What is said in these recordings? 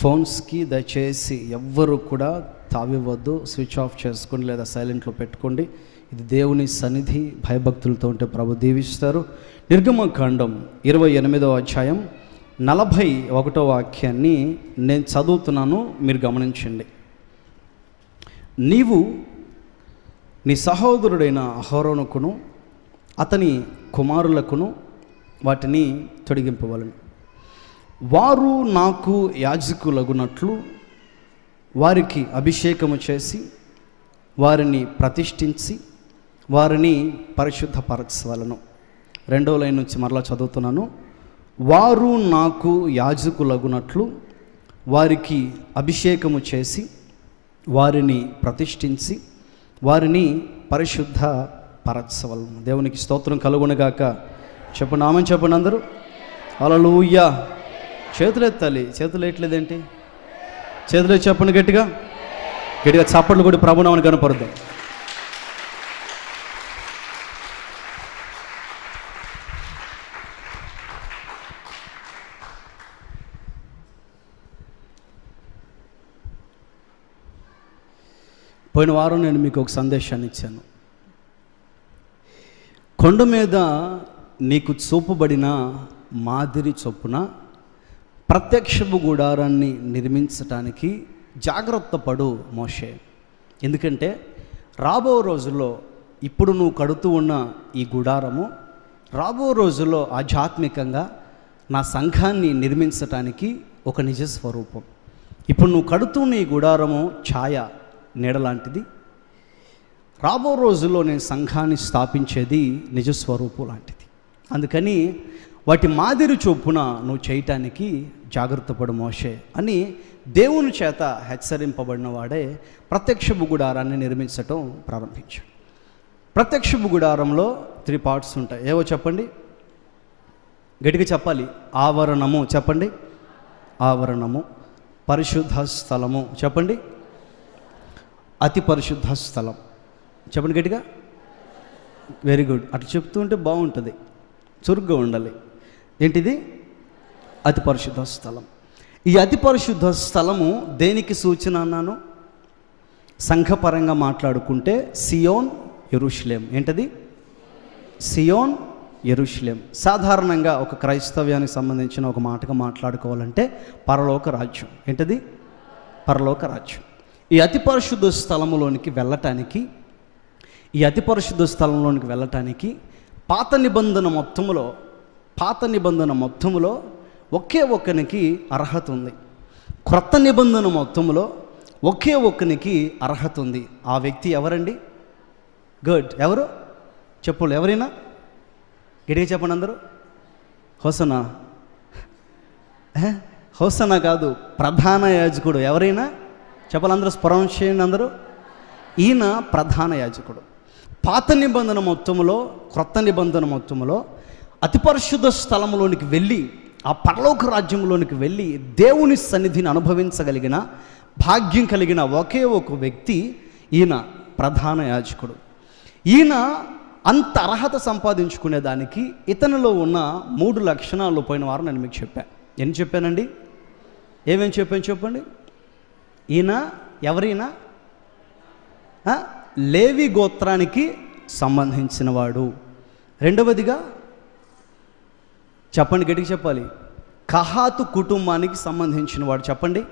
ఫోన్స్కి దయచేసి ఎవ్వరు కూడా తావివ్వద్దు, స్విచ్ ఆఫ్ చేసుకోండి లేదా సైలెంట్లో పెట్టుకోండి. ఇది దేవుని సన్నిధి, భయభక్తులతో ఉంటే ప్రభు దీవిస్తారు. నిర్గమకాండం 28వ అధ్యాయం 41వ వాక్యాన్ని నేను చదువుతున్నాను, మీరు గమనించండి. నీవు నీ సహోదరుడైన అహరోనుకును అతని కుమారులకును వాటిని తొలగింపవలను. వారు నాకు యాజకులగునట్లు వారికి అభిషేకము చేసి వారిని ప్రతిష్ఠించి వారిని పరిశుద్ధపరచవలను. 2వ లైన్ నుంచి మరలా చదువుతున్నాను. వారు నాకు యాజకులగునట్లు వారికి అభిషేకము చేసి వారిని ప్రతిష్ఠించి వారిని పరిశుద్ధపరచవలను. దేవునికి స్తోత్రం కలుగునుగాక. చెప్పండి, ఆమేన్ చెప్పండి అందరూ. హల్లెలూయా. చేతులు ఎత్తాలి. చేతులు ఎట్లేదేంటి? చేతులు చెప్పండి గట్టిగా గట్టిగా చప్పట్లు కూడా ప్రభునామని కనపడద్దు. పోయిన వారం నేను మీకు ఒక సందేశాన్ని ఇచ్చాను. కొండ మీద నీకు చూపబడిన మాదిరి చొప్పున ప్రత్యక్షపు గుడారాన్ని నిర్మించటానికి జాగ్రత్త పడు మోషే. ఎందుకంటే రాబో రోజుల్లో ఇప్పుడు నువ్వు కడుతూ ఉన్న ఈ గుడారము రాబో రోజుల్లో ఆధ్యాత్మికంగా నా సంఘాన్ని నిర్మించటానికి ఒక నిజ స్వరూపం. ఇప్పుడు నువ్వు కడుతున్న ఈ గుడారము ఛాయ, నీడలాంటిది. రాబో రోజుల్లో నేను సంఘాన్ని స్థాపించేది నిజస్వరూపం లాంటిది. అందుకని వాటి మాదిరి చొప్పున నువ్వు చేయటానికి జాగ్రత్త పడు మోషే అని దేవుని చేత హెచ్చరింపబడిన వాడే ప్రత్యక్షపు గుడారాన్ని నిర్మించటం ప్రారంభించాడు. ప్రత్యక్షపు గుడారంలో 3 పార్ట్స్ ఉంటాయి. ఏవో చెప్పండి, గట్టిగా చెప్పాలి. ఆవరణము చెప్పండి, ఆవరణము. పరిశుద్ధ స్థలము చెప్పండి, అతి పరిశుద్ధ స్థలం చెప్పండి గట్టిగా. Very good. అటు చెప్తూ ఉంటే బాగుంటుంది, చురుగ్గా ఉండాలి. ఏంటిది? అతి పరిశుద్ధ స్థలం. ఈ అతి పరిశుద్ధ స్థలము దేనికి సూచన అన్నాను? సంఘపరంగా మాట్లాడుకుంటే సియోన్, యెరూషలేం. ఏంటది? సియోన్, యెరూషలేం. సాధారణంగా ఒక క్రైస్తవ్యానికి సంబంధించిన ఒక మాటగా మాట్లాడుకోవాలంటే పరలోక రాజ్యం. ఏంటది? పరలోక రాజ్యం. ఈ అతి పరిశుద్ధ స్థలములోనికి వెళ్ళటానికి పాత నిబంధన మొత్తములో ఒకే ఒక్కనికి అర్హత ఉంది. క్రొత్త నిబంధన మొత్తములో ఒకే ఒక్కనికి అర్హత ఉంది. ఆ వ్యక్తి ఎవరండి? గుడ్. ఎవరు? చెప్పులు. ఎవరైనా గట్టిగా చెప్పండి అందరూ. హోసనా? హోసనా కాదు, ప్రధాన యాజకుడు. ఎవరైనా చెప్పాలందరూ, స్మరణ చేయండి అందరూ. ఈయన ప్రధాన యాజకుడు. పాత నిబంధన మొత్తములో, క్రొత్త నిబంధన మొత్తములో అతి పరిశుద్ధ స్థలంలోనికి వెళ్ళి, ఆ పరలోక రాజ్యంలోనికి వెళ్ళి దేవుని సన్నిధిని అనుభవించగలిగిన భాగ్యం కలిగిన ఒకే ఒక వ్యక్తి ఈయన ప్రధాన యాజకుడు. ఈయన అంత అర్హత సంపాదించుకునేదానికి ఇతనిలో ఉన్న 3 లక్షణాలు పోయిన వారం నేను మీకు చెప్పాను. ఎన్ని చెప్పానండి? ఏమేమి చెప్పాను చెప్పండి. ఈయన ఎవరైనా లేవి గోత్రానికి సంబంధించిన వాడు. రెండవదిగా చెప్పండి, గట్టిగా చెప్పాలి. కహాతు కుటుంబానికి సంబంధించిన వాడు. చెప్పండి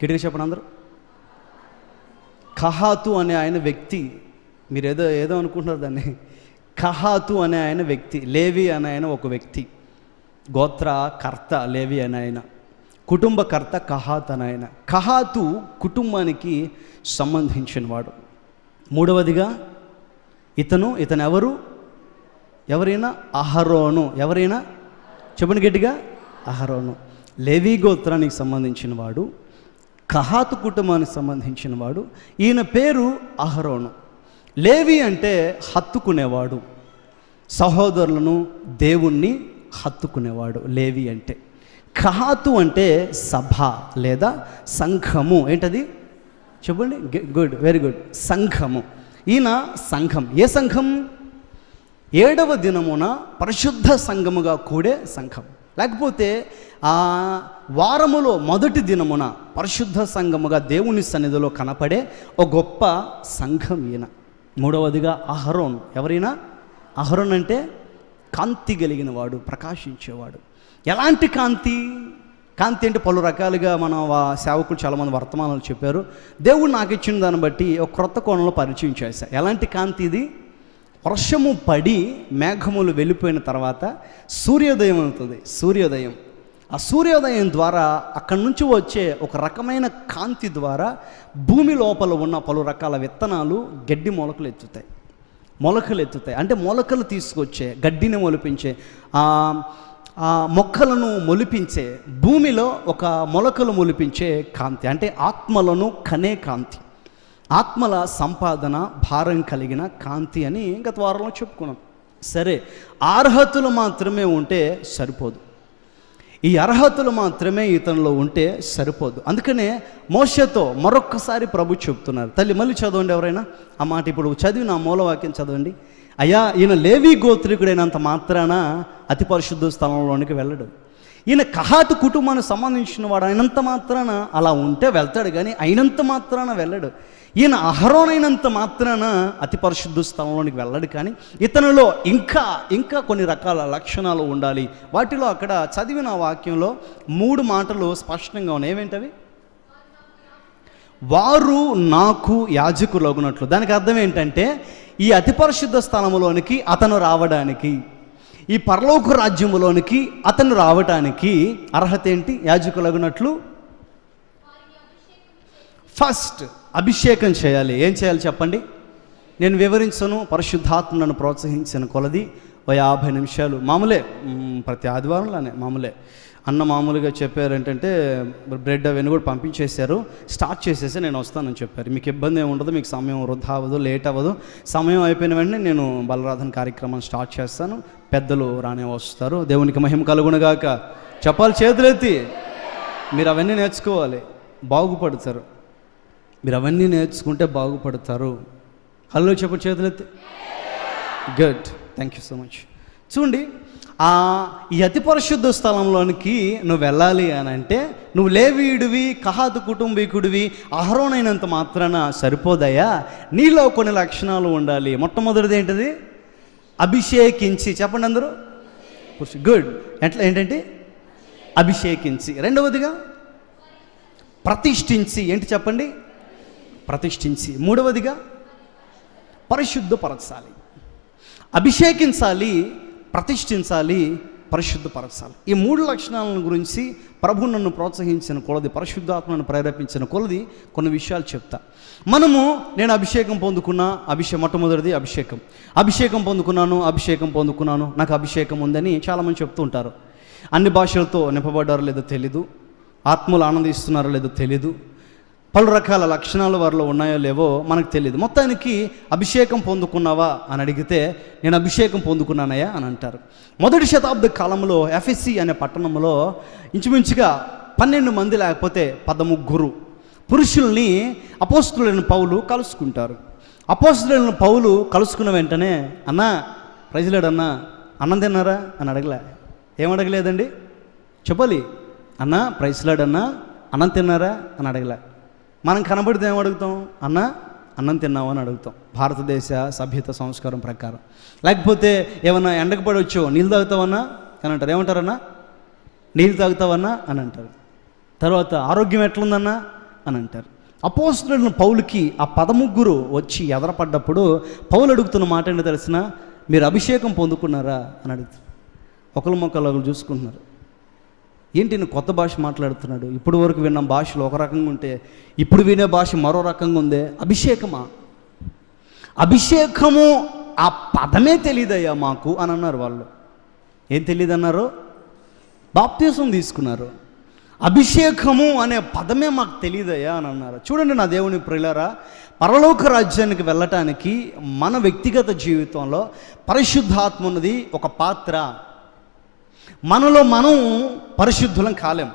గట్టిగా చెప్పండి అందరూ. కహాతు అనే ఆయన వ్యక్తి, మీరు ఏదో అనుకుంటున్నారు దాన్ని. కహాతు అనే ఆయన వ్యక్తి, లేవి అనే ఆయన ఒక వ్యక్తి. గోత్రకర్త లేవి అనే ఆయన, కుటుంబకర్త కహాత్ అని ఆయన. కహాతు కుటుంబానికి సంబంధించిన వాడు. మూడవదిగా ఇతను ఎవరైనా అహరోను. ఎవరైనా చెప్పండి గట్టిగా. అహరోను లేవి గోత్రానికి సంబంధించిన వాడు, కహాతు కుటుంబానికి సంబంధించిన వాడు. ఈయన పేరు అహరోను. లేవి అంటే హత్తుకునేవాడు, సహోదరులను, దేవుణ్ణి హత్తుకునేవాడు లేవి అంటే. కహాతు అంటే సభ లేదా సంఘము. ఏంటది చెప్పండి. Good, very good. సంఘము. ఈయన సంఘం. ఏ సంఘం? 7వ దినమున పరిశుద్ధ సంఘముగా కూడే సంఘం. లేకపోతే వారములో మొదటి దినమున పరిశుద్ధ సంఘముగా దేవుని సన్నిధిలో కనపడే ఒక గొప్ప సంఘం ఈయన. మూడవదిగా అహరోన్. ఎవరైనా అహరోన్ అంటే కాంతి కలిగిన వాడు, ప్రకాశించేవాడు. ఎలాంటి కాంతి? కాంతి అంటే పలు రకాలుగా మన సేవకులు చాలామంది వర్తమానాలు చెప్పారు. దేవుడు నాకు ఇచ్చిన దాన్ని బట్టి ఒక క్రొత్త కోణంలో పరిచయం చేశా. ఎలాంటి కాంతి ఇది? వర్షము పడి మేఘములు వెళ్ళిపోయిన తర్వాత సూర్యోదయం అవుతుంది. సూర్యోదయం, ఆ సూర్యోదయం ద్వారా అక్కడి నుంచి వచ్చే ఒక రకమైన కాంతి ద్వారా భూమి లోపల ఉన్న పలు రకాల విత్తనాలు గడ్డి మొలకలు ఎత్తుతాయి. అంటే మొలకలు తీసుకొచ్చే, గడ్డిని మొలిపించే, మొక్కలను మొలిపించే, భూమిలో ఒక మొలకలు మొలిపించే కాంతి, అంటే ఆత్మలను కనే కాంతి, ఆత్మల సంపాదన భారం కలిగిన కాంతి అని గత వారంలో చెప్పుకున్నాం. సరే, అర్హతలు మాత్రమే ఉంటే సరిపోదు. ఈ అర్హతలు మాత్రమే ఇతనిలో ఉంటే సరిపోదు. అందుకనే మోషేతో మరొక్కసారి ప్రభు చెప్తున్నారు. తల్లి మళ్ళీ చదవండి ఎవరైనా ఆ మాట. ఇప్పుడు చదివిన మూలవాక్యం చదవండి. అయ్యా, ఈయన లేవి గోత్రికుడైనంత మాత్రాన అతి పరిశుద్ధ స్థలంలోనికి వెళ్ళడు. ఈయన కహాతు కుటుంబానికి సంబంధించిన వాడు అయినంత మాత్రాన అలా ఉంటే వెళ్తాడు, కానీ అయినంత మాత్రాన వెళ్ళడు. ఈయన అహరోనైనంత మాత్రాన అతి పరిశుద్ధ స్థలంలోనికి వెళ్ళడు. కానీ ఇతనిలో ఇంకా కొన్ని రకాల లక్షణాలు ఉండాలి. వాటిలో అక్కడ చదివిన వాక్యంలో 3 మాటలు స్పష్టంగా ఉన్నాయి. ఏమేంటవి? వారు నాకు యాజకులగునట్లు. దానికి అర్థం ఏంటంటే ఈ అతి పరిశుద్ధ స్థలంలోనికి అతను రావడానికి, ఈ పరలోక రాజ్యములోనికి అతను రావడానికి అర్హత ఏంటి? యాజకులగునట్లు ఫస్ట్ అభిషేకం చేయాలి. ఏం చేయాలి చెప్పండి? నేను వివరించను. పరిశుద్ధాత్మ నన్ను ప్రోత్సహించిన కొలది 50 నిమిషాలు మామూలే, ప్రతి ఆదివారంలోనే మామూలే. అన్న మామూలుగా చెప్పారు ఏంటంటే బ్రెడ్ అవన్నీ కూడా పంపించేశారు, స్టార్ట్ చేసేసి నేను వస్తానని చెప్పారు. మీకు ఇబ్బంది ఏమి ఉండదు, మీకు సమయం వృధా అవ్వదు, లేట్ అవ్వదు. సమయం అయిపోయిన వెంటనే నేను బలరాధన కార్యక్రమాన్ని స్టార్ట్ చేస్తాను. పెద్దలు రానే వస్తారు. దేవునికి మహిమ కలుగునుగాక. చెప్పాలి చేతులెత్తి. మీరు అవన్నీ నేర్చుకోవాలి, బాగుపడతారు. మీరు అవన్నీ నేర్చుకుంటే బాగుపడతారు. హలో చెప్పు చేతులెత్తి. Good, thank you so much. చూడండి, ఈ అతి పరిశుద్ధ స్థలంలోనికి నువ్వు వెళ్ళాలి అని అంటే నువ్వు లేవీయుడివి, కహాతు కుటుంబీకుడివి, అహరోనైనంత మాత్రాన సరిపోదయ్యా. నీలో కొన్ని లక్షణాలు ఉండాలి. మొట్టమొదటిది ఏంటిది? అభిషేకించి. చెప్పండి అందరూ. గుడ్. ఏంటంటే అభిషేకించి. రెండవదిగా ప్రతిష్ఠించి. ఏంటి చెప్పండి? ప్రతిష్ఠించి. మూడవదిగా పరిశుద్ధపరచాలి. అభిషేకించాలి, ప్రతిష్ఠించాలి, పరిశుద్ధపరచాలి. ఈ 3 లక్షణాలను గురించి ప్రభు నన్ను ప్రోత్సహించిన కొలది, పరిశుద్ధాత్మను ప్రేరేపించిన కొలది కొన్ని విషయాలు చెప్తా. నేను అభిషేకం పొందుకున్నా. మొట్టమొదటిది అభిషేకం పొందుకున్నాను, నాకు అభిషేకం ఉందని చాలామంది చెప్తూ ఉంటారు. అన్ని భాషలతో నింపబడ్డారో లేదో తెలీదు, ఆత్మలు ఆనందిస్తున్నారో లేదో తెలీదు, పలు రకాల లక్షణాలు వారిలో ఉన్నాయో లేవో మనకు తెలియదు. మొత్తానికి అభిషేకం పొందుకున్నావా అని అడిగితే నేను అభిషేకం పొందుకున్నానయ్యా అని అంటారు. మొదటి శతాబ్ద కాలంలో ఎఫెసీ అనే పట్టణంలో ఇంచుమించుగా 12 మంది లేకపోతే 13 పురుషుల్ని అపోస్తలుడైన పౌలు కలుసుకుంటారు. అపోస్తలుడైన పౌలు కలుసుకున్న వెంటనే, అన్నా ప్రజలాడన్నా అన్నం తిన్నారా అని అడగలే. ఏమడగలేదండి? చెప్పాలి. అన్నా ప్రైజ్లాడన్నా అన్నం తిన్నారా అని అడగలే. మనం కనబడితే ఏమడుగుతాం? అన్నం తిన్నావు అని అడుగుతాం, భారతదేశ సభ్యత సంస్కారం ప్రకారం. లేకపోతే ఏమన్నా ఎండకు పడవచ్చో, నీళ్ళు తాగుతావన్నా అని అంటారు. ఏమంటారన్నా? నీళ్ళు తాగుతావన్నా అని అంటారు. తర్వాత ఆరోగ్యం ఎట్లుందన్నా అని అంటారు. అపోస్తలుడైన పౌలుకి ఆ 13 వచ్చి ఎదరపడ్డప్పుడు పౌలు అడుగుతున్న మాట ఏంటో తెలిసిన? మీరు అభిషేకం పొందుకున్నారా అని అడుగుతారు. ఒకరు చూసుకుంటున్నారు. ఏంటి నేను కొత్త భాష మాట్లాడుతున్నాడు? ఇప్పుడు వరకు విన్న భాషలో ఒక రకంగా ఉంటే ఇప్పుడు వినే భాష మరో రకంగా ఉందే. అభిషేకము ఆ పదమే తెలియదయ్యా మాకు అని అన్నారు వాళ్ళు. ఏం తెలియదు అన్నారు? బాప్తిసం తీసుకున్నారు. అభిషేకము అనే పదమే మాకు తెలియదయ్యా అని అన్నారు. చూడండి నా దేవుని ప్రియులారా, పరలోక రాజ్యానికి వెళ్ళటానికి మన వ్యక్తిగత జీవితంలో పరిశుద్ధాత్మ ఉన్నది ఒక పాత్ర. మనలో మనం పరిశుద్ధులం కాలేం.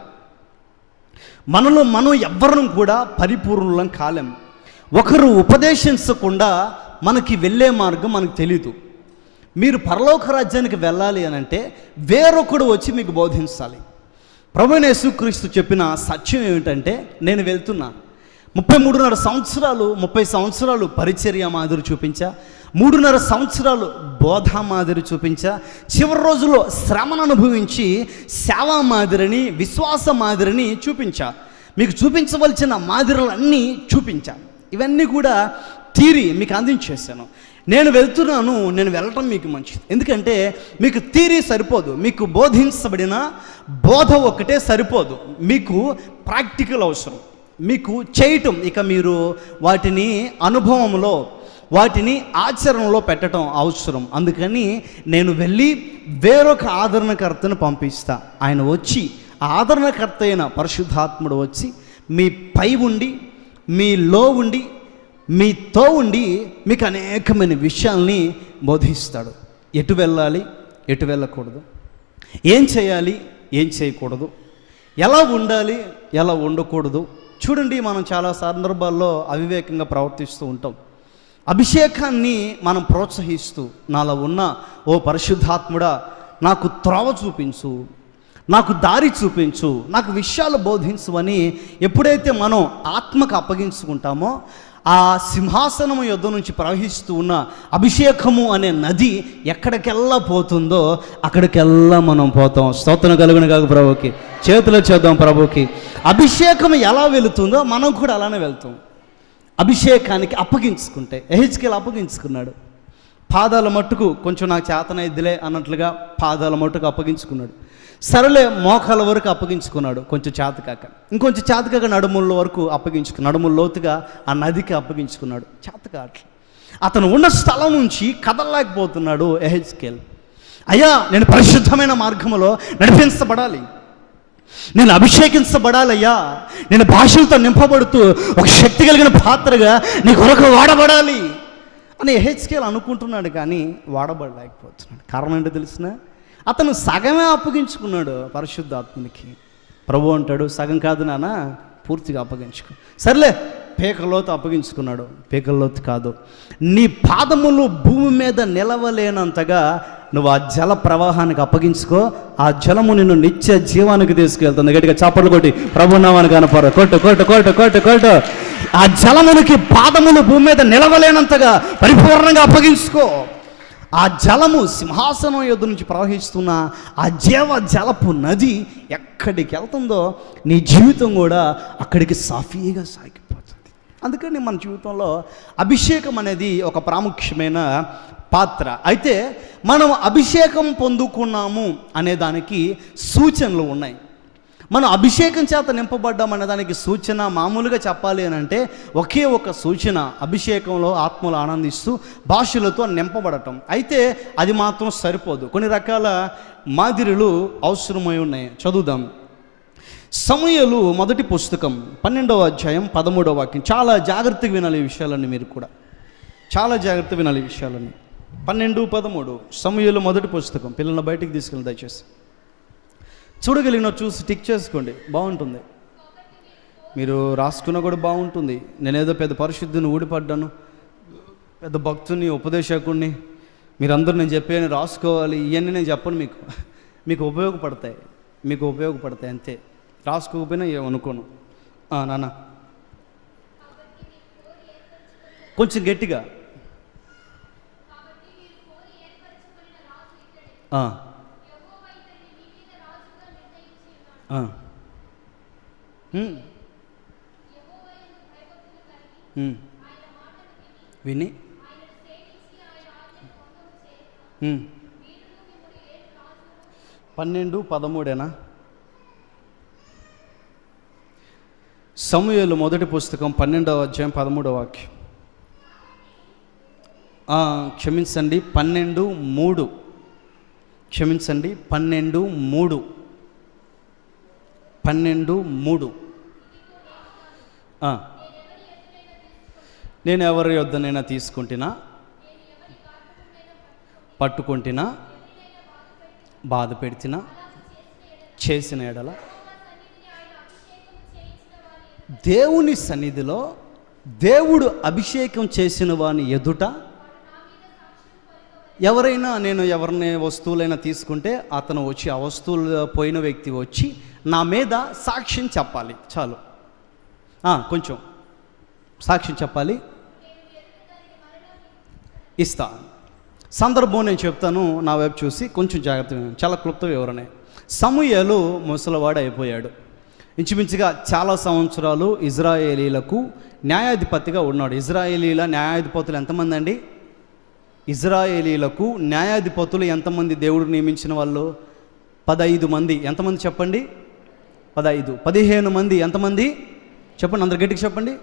మనలో మనం ఎవ్వరం కూడా పరిపూర్ణులం కాలేం. ఒకరు ఉపదేశించకుండా మనకి వెళ్ళే మార్గం మనకు తెలీదు. మీరు పరలోక రాజ్యానికి వెళ్ళాలి అని అంటే వేరొకడు వచ్చి మీకు బోధించాలి. ప్రభువైన యేసుక్రీస్తు చెప్పిన సత్యం ఏమిటంటే, నేను వెళ్తున్నా 33.5 సంవత్సరాలు 30 సంవత్సరాలు పరిచర్య మాదిరి చూపించా, 3.5 సంవత్సరాలు బోధ మాదిరి చూపించా, చివరి రోజుల్లో శ్రమను అనుభవించి సేవా మాదిరిని విశ్వాస మాదిరిని చూపించా. మీకు చూపించవలసిన మాదిరులన్నీ చూపించా. ఇవన్నీ కూడా థియరీ మీకు అందించేశాను. నేను వెళ్తున్నాను, నేను వెళ్ళటం మీకు మంచిది. ఎందుకంటే మీకు థియరీ సరిపోదు, మీకు బోధించబడిన బోధ ఒక్కటే సరిపోదు, మీకు ప్రాక్టికల్ అవసరం, మీకు చేయటం. ఇక మీరు వాటిని అనుభవంలో వాటిని ఆచరణలో పెట్టడం అవసరం. అందుకని నేను వెళ్ళి వేరొక ఆదరణకర్తను పంపిస్తా. ఆయన వచ్చి ఆదరణకర్త అయిన పరిశుద్ధాత్ముడు వచ్చి మీ పై ఉండి మీలో ఉండి మీతో ఉండి మీకు అనేకమైన విషయాల్ని బోధిస్తాడు. ఎటు వెళ్ళాలి, ఎటు వెళ్ళకూడదు, ఏం చేయాలి, ఏం చేయకూడదు, ఎలా ఉండాలి, ఎలా ఉండకూడదు. చూడండి, మనం చాలా సందర్భాల్లో అవివేకంగా ప్రవర్తిస్తూ ఉంటాం. అభిషేకాన్ని మనం ప్రోత్సహిస్తూ, నాలో ఉన్న ఓ పరిశుద్ధాత్ముడా నాకు త్రోవ చూపించు, నాకు దారి చూపించు, నాకు విషయాలు బోధించు అని ఎప్పుడైతే మనం ఆత్మకు అప్పగించుకుంటామో, ఆ సింహాసనము యొద్ద నుంచి ప్రవహిస్తూ ఉన్న అభిషేకము అనే నది ఎక్కడికెల్లా పోతుందో అక్కడికెల్లా మనం పోతాం. స్తోత్రం కలుగును కాక ప్రభుకి, చేతులు చేద్దాం ప్రభుకి. అభిషేకం ఎలా వెళుతుందో మనం కూడా అలానే వెళ్తాం. అభిషేకానికి అప్పగించుకుంటే ఎహెజ్కేలు అప్పగించుకున్నాడు. పాదాల మట్టుకు కొంచెం నాకు చేతనైద్దిలే అన్నట్లుగా పాదాల మట్టుకు అప్పగించుకున్నాడు. సరేలే మోకాల వరకు అప్పగించుకున్నాడు, కొంచెం చేతకాక. ఇంకొంచెం చేతకాక నడుముల వరకు అప్పగించుకున్నాడు, నడుముల లోతుగా ఆ నదికి అప్పగించుకున్నాడు. చేతకాక అతను ఉన్న స్థలం నుంచి కదలలేకపోతున్నాడు ఎహెజ్కేల్. అయ్యా, నేను పరిశుద్ధమైన మార్గంలో నడిపించబడాలి, నేను అభిషేకించబడాలయ్యా, నేను భాషలతో నింపబడుతూ ఒక శక్తి కలిగిన పాత్రగా నీ కొరకు వాడబడాలి అని ఎహెజ్కేల్ అనుకుంటున్నాడు, కానీ వాడబడలేకపోతున్నాడు. కారణం ఏంటో తెలిసిన, అతను సగమే అప్పగించుకున్నాడు పరిశుద్ధాత్మనికి. ప్రభు అంటాడు, సగం కాదు నాన్న, పూర్తిగా అప్పగించుకో. సర్లే, పేకలోతు అప్పగించుకున్నాడు. పేకలోతు కాదు, నీ పాదములు భూమి మీద నిలవలేనంతగా నువ్వు ఆ జల ప్రవాహానికి అప్పగించుకో. ఆ జలము నిన్ను నిత్య జీవానికి తీసుకెళ్తుంది. గట్టిగా చప్పట్లు కొట్టి ప్రభు నామానికి కనపడ కొట్టు కొట్టు కొట్టు కొట్టు కొట్టు. ఆ జలమునికి పాదములు భూమి మీద నిలవలేనంతగా పరిపూర్ణంగా అప్పగించుకో. ఆ జలము సింహాసనం యొద్ద నుంచి ప్రవహిస్తున్న ఆ జలపు నది ఎక్కడికి వెళ్తుందో నీ జీవితం కూడా అక్కడికి సాఫీగా సాగిపోతుంది. అందుకని మన జీవితంలో అభిషేకం అనేది ఒక ప్రాముఖ్యమైన పాత్ర. అయితే మనం అభిషేకం పొందుకున్నాము అనే దానికి సూచనలు ఉన్నాయి. మనం అభిషేకం చేత నింపబడ్డాం అనే దానికి సూచన మామూలుగా చెప్పాలి అని అంటే ఒకే ఒక సూచన, అభిషేకంలో ఆత్మలు ఆనందిస్తూ భాషలతో నింపబడటం. అయితే అది మాత్రం సరిపోదు, కొన్ని రకాల మాదిరిలు అవసరమై ఉన్నాయి. చదువుదాం. సమూయేలు మొదటి పుస్తకం 12వ అధ్యాయం 13వ వాక్యం. చాలా జాగ్రత్తగా వినాలి ఈ విషయాలన్నీ, మీరు కూడా చాలా జాగ్రత్తగా వినాలి ఈ విషయాలన్నీ. 12-13 సమూయేలు మొదటి పుస్తకం. పిల్లల్ని బయటికి తీసుకెళ్ళి దయచేసి చూడగలిగిన చూసి టిక్ చేసుకోండి, బాగుంటుంది. మీరు రాసుకున్నా కూడా బాగుంటుంది. నేనేదో పెద్ద పరిశుద్ధిని ఊడిపడ్డాను, పెద్ద భక్తుని ఉపదేశకుడిని, మీరందరూ నేను చెప్పేది రాసుకోవాలి, ఇవన్నీ నేను చెప్పను. మీకు ఉపయోగపడతాయి అంతే. రాసుకోకపోయినా ఏమనుకోను. నాన్న కొంచెం గట్టిగా. విని 12-13 సమూయేలు మొదటి పుస్తకం 12వ అధ్యాయం 13వ వాక్యం. క్షమించండి, 12:3. క్షమించండి, 12:3. 12:3. నేను ఎవరి యొద్దనైనా తీసుకుంటున్నా, పట్టుకుంటున్నా, బాధ పెడుతున్నా, చేసిన ఎడల దేవుని సన్నిధిలో దేవుడు అభిషేకం చేసిన వాని ఎదుట ఎవరైనా నేను ఎవరిని వస్తువులైనా తీసుకుంటే అతను వచ్చి ఆ వస్తువులు పోయిన వ్యక్తి వచ్చి నా మీద సాక్ష్యం చెప్పాలి. చాలు, కొంచెం సాక్ష్యం చెప్పాలి, ఇస్తా. సందర్భం నేను చెప్తాను, నా వైపు చూసి కొంచెం జాగ్రత్తగా. చాలా క్లుప్త వివరణ. సమూయేలు ముసలివాడు అయిపోయాడు. ఇంచుమించుగా చాలా సంవత్సరాలు ఇజ్రాయేలీలకు న్యాయాధిపతిగా ఉన్నాడు. ఇజ్రాయేలీల న్యాయాధిపతులు ఎంతమంది అండి? ఇజ్రాయేలీలకు న్యాయాధిపతులు ఎంతమంది దేవుడు నియమించిన వాళ్ళు? 15 మంది. ఎంతమంది చెప్పండి? 15. 15 మంది. ఎంతమంది చెప్పండి, అందరు గట్టిగా చెప్పండి.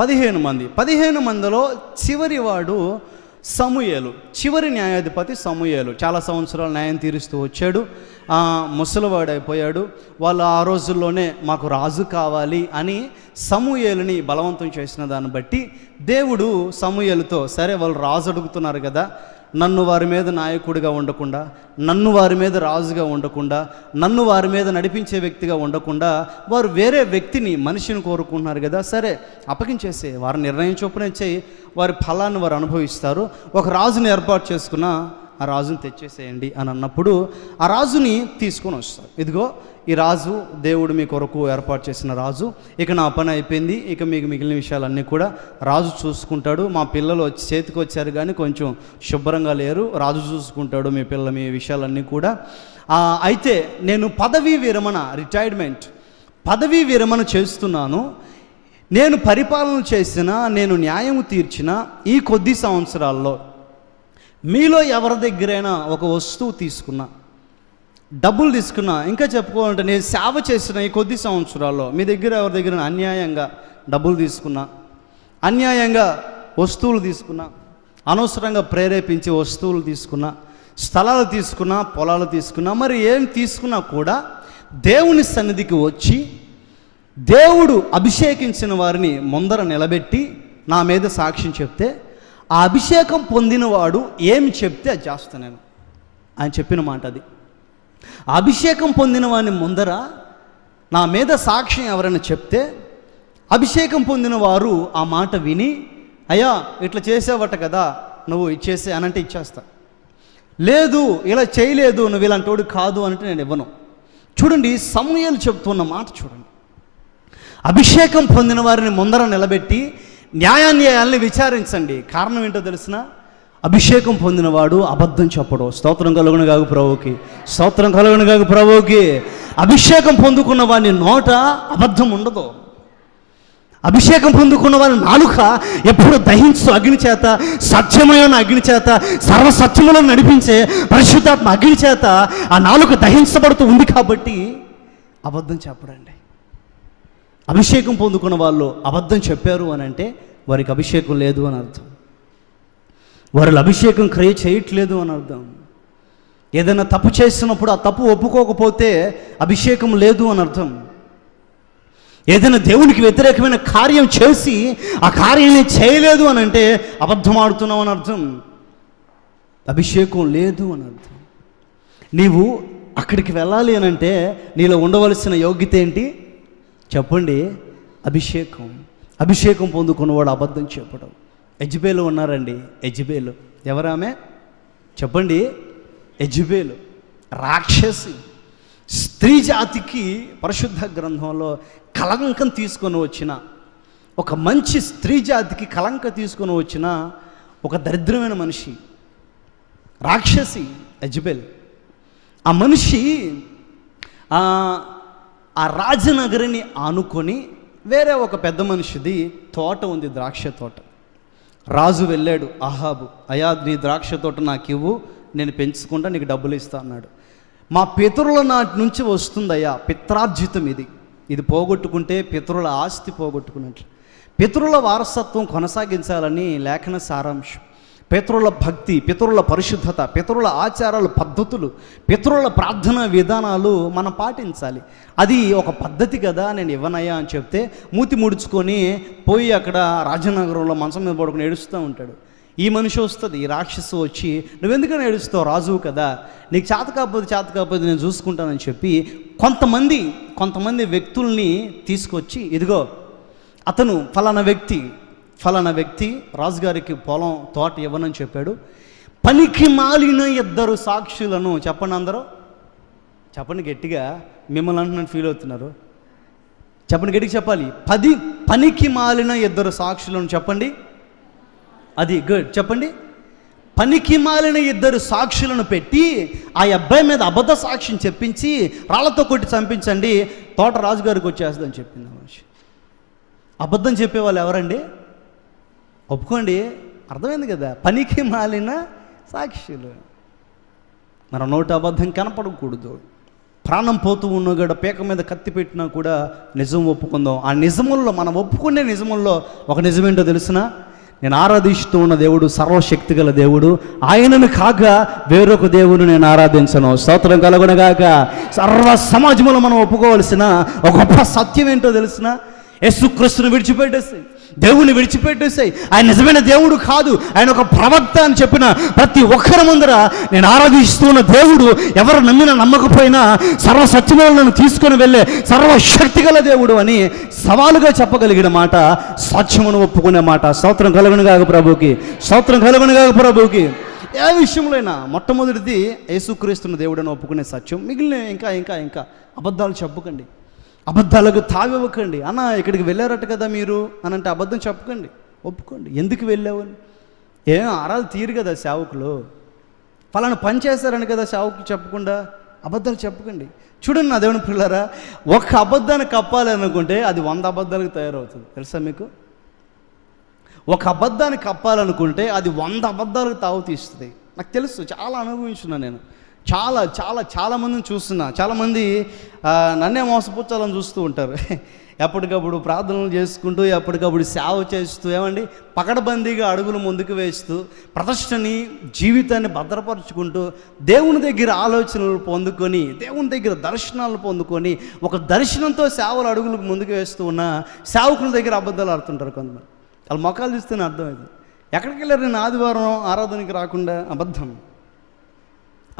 15 మంది. 15 మందిలో చివరి వాడు సమూయేలు. చివరి న్యాయాధిపతి సమూయేలు. చాలా సంవత్సరాలు న్యాయం తీరుస్తూ వచ్చాడు. ముసలివాడు అయిపోయాడు. వాళ్ళు ఆ రోజుల్లోనే మాకు రాజు కావాలి అని సమూయేలుని బలవంతం చేసిన దాన్ని బట్టి దేవుడు సమూయేలుతో, సరే వాళ్ళు రాజు అడుగుతున్నారు కదా, నన్ను వారి మీద నాయకుడిగా ఉండకుండా, నన్ను వారి మీద రాజుగా ఉండకుండా, నన్ను వారి మీద నడిపించే వ్యక్తిగా ఉండకుండా వారు వేరే వ్యక్తిని, మనిషిని కోరుకుంటున్నారు కదా, సరే అప్పగించేసే, వారి నిర్ణయం చొప్పున చేయి, వారి ఫలాన్ని వారు అనుభవిస్తారు, ఒక రాజుని ఏర్పాటు చేసుకున్న ఆ రాజుని తెచ్చేసేయండి అని అన్నప్పుడు ఆ రాజుని తీసుకొని వస్తారు. ఇదిగో ఈ రాజు దేవుడు మీ కొరకు ఏర్పాటు చేసిన రాజు, ఇక నా పని అయిపోయింది, ఇక మీకు మిగిలిన విషయాలన్నీ కూడా రాజు చూసుకుంటాడు. మా పిల్లలు చేతికి వచ్చారు కానీ కొంచెం శుభ్రంగా లేరు, రాజు చూసుకుంటాడు మీ పిల్లల మీ విషయాలన్నీ కూడా. అయితే నేను పదవీ విరమణ చేస్తున్నాను. నేను పరిపాలన చేసిన, నేను న్యాయం తీర్చిన ఈ కొద్ది సంవత్సరాల్లో మీలో ఎవరి దగ్గరైనా ఒక వస్తువు తీసుకున్నా, డబ్బులు తీసుకున్నా, ఇంకా చెప్పుకోవాలంటే నేను సేవ చేసిన ఈ కొద్ది సంవత్సరాల్లో మీ దగ్గర ఎవరి దగ్గర అన్యాయంగా డబ్బులు తీసుకున్నా, అన్యాయంగా వస్తువులు తీసుకున్నా, అనవసరంగా ప్రేరేపించి వస్తువులు తీసుకున్నా, స్థలాలు తీసుకున్నా, పొలాలు తీసుకున్నా, మరి ఏం తీసుకున్నా కూడా దేవుని సన్నిధికి వచ్చి దేవుడు అభిషేకించిన వారిని ముందర నిలబెట్టి నా మీద సాక్ష్యం చెప్తే, ఆ అభిషేకం పొందినవాడు ఏమి చెప్తే అది చేస్తాను నేను. ఆయన చెప్పిన మాట అది. అభిషేకం పొందిన వాడిని ముందర నా మీద సాక్ష్యం ఎవరైనా చెప్తే, అభిషేకం పొందిన వారు ఆ మాట విని, అయ్యా ఇట్లా చేసావట కదా, నువ్వు ఇచ్చేసే అనంటే ఇచ్చేస్తా, లేదు ఇలా చేయలేదు, నువ్వు ఇలాంటోడు కాదు అంటే నేను ఇవ్వను. చూడండి సమూయేలు చెప్తున్న మాట చూడండి. అభిషేకం పొందిన వారిని ముందర నిలబెట్టి న్యాయాన్యాయాల్ని విచారించండి. కారణం ఏంటో తెలిసిన? అభిషేకం పొందినవాడు అబద్ధం చెప్పడు. స్తోత్రం కలుగును గాక ప్రభువుకి, స్తోత్రం కలుగును గాక ప్రభువుకి. అభిషేకం పొందుకున్న వాడిని నోట అబద్ధం ఉండదు. అభిషేకం పొందుకున్న వారి నాలుక ఎప్పుడు దహించు అగ్ని చేత, సత్యమైన అగ్ని చేత, సర్వసత్యములను నడిపించే పరిశుద్ధాత్మ అగ్ని చేత ఆ నాలుక దహించబడుతూ ఉంది కాబట్టి అబద్ధం చెప్పడండి. అభిషేకం పొందుకున్న వాళ్ళు అబద్ధం చెప్పారు అని అంటే వారికి అభిషేకం లేదు అని అర్థం. వారు అభిషేకం క్రియ చేయట్లేదు అని అర్థం. ఏదైనా తప్పు చేస్తున్నప్పుడు ఆ తప్పు ఒప్పుకోకపోతే అభిషేకం లేదు అని అర్థం. ఏదైనా దేవునికి వ్యతిరేకమైన కార్యం చేసి ఆ కార్యాన్ని చేయలేదు అని అంటే అబద్ధం ఆడుతున్నావు అని అర్థం. అభిషేకం లేదు అని అర్థం. నీవు అక్కడికి వెళ్ళాలి అని అంటే నీలో ఉండవలసిన యోగ్యత ఏంటి చెప్పండి? అభిషేకం. అభిషేకం పొందుకున్నవాడు అబద్ధం చెప్పడం. యెజబెలు ఉన్నారండి. యెజబెలు ఎవరామె చెప్పండి? యెజబెలు రాక్షసి, స్త్రీ జాతికి పరిశుద్ధ గ్రంథంలో కలంకం తీసుకొని వచ్చిన, ఒక మంచి స్త్రీ జాతికి కలంకం తీసుకొని వచ్చిన ఒక దరిద్రమైన మనిషి, రాక్షసి యెజబెల్. ఆ మనిషి ఆ రాజనగరిని ఆనుకొని వేరే ఒక పెద్ద మనిషిది తోట ఉంది, ద్రాక్ష తోట. రాజు వెళ్ళాడు, అహాబు, అయ్యా నీ ద్రాక్ష తోట నాకు ఇవ్వు, నేను పెంచుకుంటా, నీకు డబ్బులు ఇస్తా అన్నాడు. మా పితరుల నాటి నుంచి వస్తుందయ్యా, పిత్రార్జితం ఇది, ఇది పోగొట్టుకుంటే పితరుల ఆస్తి పోగొట్టుకున్నట్లు. పితరుల వారసత్వం కొనసాగించాలని లేఖన సారాంశం. పితరుల భక్తి, పితరుల పరిశుద్ధత, పితరుల ఆచారాలు, పద్ధతులు, పితరుల ప్రార్థనా విధానాలు మనం పాటించాలి. అది ఒక పద్ధతి కదా, నేను ఇవ్వనయ్యా అని చెప్తే మూతి ముడుచుకొని పోయి అక్కడ రాజనగరంలో మంచం మీద పడుకుని ఏడుస్తూ ఉంటాడు. ఈ మనిషి వస్తుంది, ఈ రాక్షసు వచ్చి నువ్వెందుకని ఏడుస్తావు, రాజువు కదా, నీకు చేత కాకపోతే నేను చూసుకుంటానని చెప్పి కొంతమంది వ్యక్తుల్ని తీసుకొచ్చి, ఇదిగో అతను ఫలానా వ్యక్తి రాజుగారికి పొలం తోట ఇవ్వనని చెప్పాడు, పనికి మాలిన ఇద్దరు సాక్షులను. చెప్పండి అందరూ, చెప్పండి గట్టిగా. మిమ్మల్ని అంటున్నాను, ఫీల్ అవుతున్నారు. చెప్పండి గట్టిగా చెప్పాలి. పనికి మాలిన ఇద్దరు సాక్షులను. చెప్పండి, అది గుడ్. చెప్పండి, పనికి మాలిన ఇద్దరు సాక్షులను పెట్టి ఆ అబ్బాయి మీద అబద్ధ సాక్ష్యం చెప్పించి రాళ్లతో కొట్టి చంపించండి, తోట రాజుగారికి వచ్చేస్తుందని చెప్పింది మనిషి. అబద్ధం చెప్పేవాళ్ళు ఎవరండి? ఒప్పుకోండి, అర్థమైంది కదా, పనికి మాలిన సాక్షులు. మన నోటి అబద్ధం కనపడకూడదు. ప్రాణం పోతూ ఉన్న కూడా పేక మీద కత్తి పెట్టినా కూడా నిజం ఒప్పుకుందాం. ఆ నిజముల్లో, మనం ఒప్పుకునే నిజముల్లో ఒక నిజమేంటో తెలిసిన, నేను ఆరాధిస్తూ ఉన్న దేవుడు సర్వశక్తి గల దేవుడు, ఆయనను కాక వేరొక దేవుడు నేను ఆరాధించను. స్తోత్రం కలుగునగాక. సర్వ సమాజంలో మనం ఒప్పుకోవలసిన ఒక గొప్ప సత్యం ఏంటో తెలిసిన, యేసుక్రీస్తును విడిచిపెట్టేసాయి, దేవుని విడిచిపెట్టేసాయి. ఆయన నిజమైన దేవుడు కాదు, ఆయన ఒక ప్రవక్త అని చెప్పిన ప్రతి ఒక్కరి ముందర నేను ఆరాధిస్తున్న దేవుడు ఎవరు నమ్మినా నమ్మకపోయినా సర్వసత్యములను తీసుకొని వెళ్ళే సర్వశక్తి గల దేవుడు అని సవాలుగా చెప్పగలిగిన మాట, సత్యమును ఒప్పుకునే మాట. స్తోత్రం కలుగునుగాక ప్రభువుకి, స్తోత్రం కలుగునుగాక ప్రభువుకి. ఏ విషయంలోనైనా మొట్టమొదటిది యేసుక్రీస్తున్న దేవుడు అని ఒప్పుకునే సత్యం. మిగిలిన ఇంకా ఇంకా ఇంకా అబద్ధాలు చెప్పకండి, అబద్ధాలకు తావివ్వకండి. అన్న ఇక్కడికి వెళ్ళారట కదా మీరు అని అంటే అబద్ధం చెప్పకండి, ఒప్పుకోండి. ఎందుకు వెళ్ళావని, ఏం ఆరాలు తీరు కదా సేవకులు, ఫలానా పని చేశారని కదా సేవకులు చెప్పకుండా అబద్ధాలు చెప్పకండి. చూడండి నా దేవుని పిల్లరా, ఒక అబద్ధాన్ని కప్పాలి అనుకుంటే అది 100 అబద్ధాలకు తయారవుతుంది. తెలుసా మీకు? ఒక అబద్ధాన్ని కప్పాలనుకుంటే అది 100 అబద్ధాలకు తావు తీస్తుంది. నాకు తెలుసు, చాలా అనుభవించున్నాను నేను. చాలా చాలా చాలామందిని చూస్తున్నా. చాలామంది నన్నే మోసపుచ్చాలని చూస్తూ ఉంటారు. ఎప్పటికప్పుడు ప్రార్థనలు చేసుకుంటూ, ఎప్పటికప్పుడు సేవ చేస్తూ, ఏమండి పకడ్బందీగా అడుగులు ముందుకు వేస్తూ, ప్రతిష్టని జీవితాన్ని భద్రపరుచుకుంటూ, దేవుని దగ్గర ఆలోచనలు పొందుకొని, దేవుని దగ్గర దర్శనాలు పొందుకొని, ఒక దర్శనంతో సేవలు అడుగులు ముందుకు వేస్తూ ఉన్న సేవకుల దగ్గర అబద్ధాలు ఆడుతుంటారు కొంతమంది. వాళ్ళ మొఖాలు చూస్తేనే అర్థమైంది. ఎక్కడికి వెళ్ళారు నేను ఆదివారం ఆరాధనకి రాకుండా? అబద్ధం,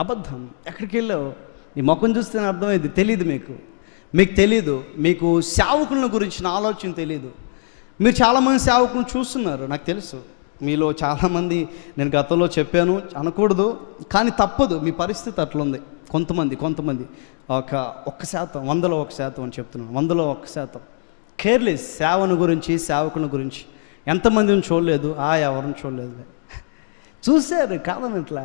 అబద్ధం. ఎక్కడికి వెళ్ళావు? ఈ ముఖం చూస్తేనే అర్థమైంది. తెలియదు మీకు తెలీదు. మీకు సేవకుల గురించిన ఆలోచన తెలీదు. మీరు చాలామంది సేవకులను చూస్తున్నారు, నాకు తెలుసు. మీలో చాలామంది, నేను గతంలో చెప్పాను అనకూడదు కానీ తప్పదు, మీ పరిస్థితి అట్లుంది. కొంతమంది 1% 100లో 1% అని చెప్తున్నాను. 100లో 1% కేర్లెస్ సేవను గురించి, సేవకుల గురించి. ఎంతమందిని చూడలేదు, ఎవరిని చూడలేదు, చూశారు కాదనట్లా.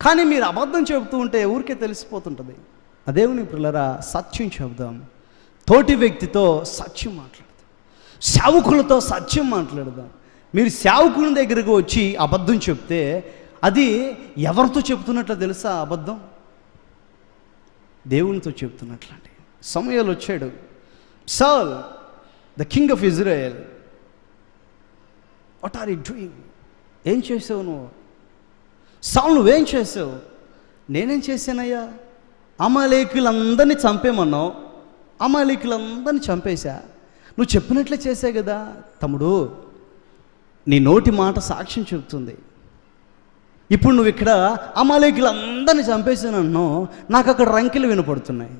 కానీ మీరు అబద్ధం చెబుతూ ఉంటే ఊరికే తెలిసిపోతుంటుంది. దేవుని పిల్లరా, సత్యం చెబుదాం. తోటి వ్యక్తితో సత్యం మాట్లాడదాం, సేవకులతో సత్యం మాట్లాడదాం. మీరు సేవకుల దగ్గరకు వచ్చి అబద్ధం చెప్తే అది ఎవరితో చెప్తున్నట్లు తెలుసా? అబద్ధం దేవునితో చెప్తున్నట్లండి. సమూయేలు వచ్చాడు, Saul the king of Israel, what are you doing? ఏం చేసావు నువ్వు? సౌలు నువ్వేం చేసావు? నేనేం చేశానయ్యా? అమాలేకులందరినీ చంపేమన్నావు, అమాలేకులందరినీ చంపేశా. నువ్వు చెప్పినట్లే చేసా కదా. తమ్ముడు, నీ నోటి మాట సాక్ష్యం చెబుతుంది. ఇప్పుడు నువ్వు ఇక్కడ అమాలేకులందరినీ చంపేశానన్నావు, నాకు అక్కడ రంకెలు వినపడుతున్నాయి.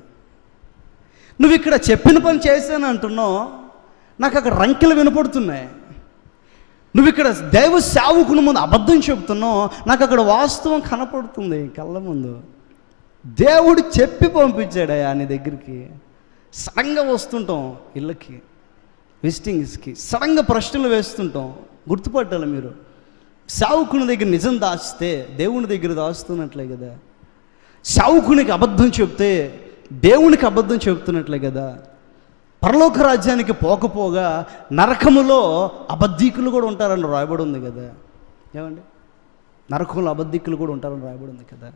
నువ్వు ఇక్కడ చెప్పిన పని చేశాను అంటున్నావు, నాకు అక్కడ రంకెలు వినపడుతున్నాయి. నువ్వు ఇక్కడ దైవ సేవకుని ముందు అబద్ధం చెబుతున్నావు, నాకు అక్కడ వాస్తవం కనపడుతుంది కళ్ళ ముందు. దేవుడు చెప్పి పంపించాడయా నీ దగ్గరికి. సడన్గా వస్తుంటాం ఇళ్ళకి, విజిటింగ్స్కి, సడన్గా ప్రశ్నలు వేస్తుంటాం. గుర్తుపట్టాలి మీరు. సేవకుని దగ్గర నిజం దాచితే దేవుని దగ్గర దాస్తున్నట్లే కదా. సేవకునికి అబద్ధం చెప్తే దేవునికి అబద్ధం చెబుతున్నట్లే కదా. పరలోక రాజ్యానికి పోకపోగా నరకములో అబద్ధీకులు కూడా ఉంటారని రాయబడి ఉంది కదా. ఏమండి, నరకంలో అబద్ధీకులు కూడా ఉంటారని రాయబడి ఉంది కదా.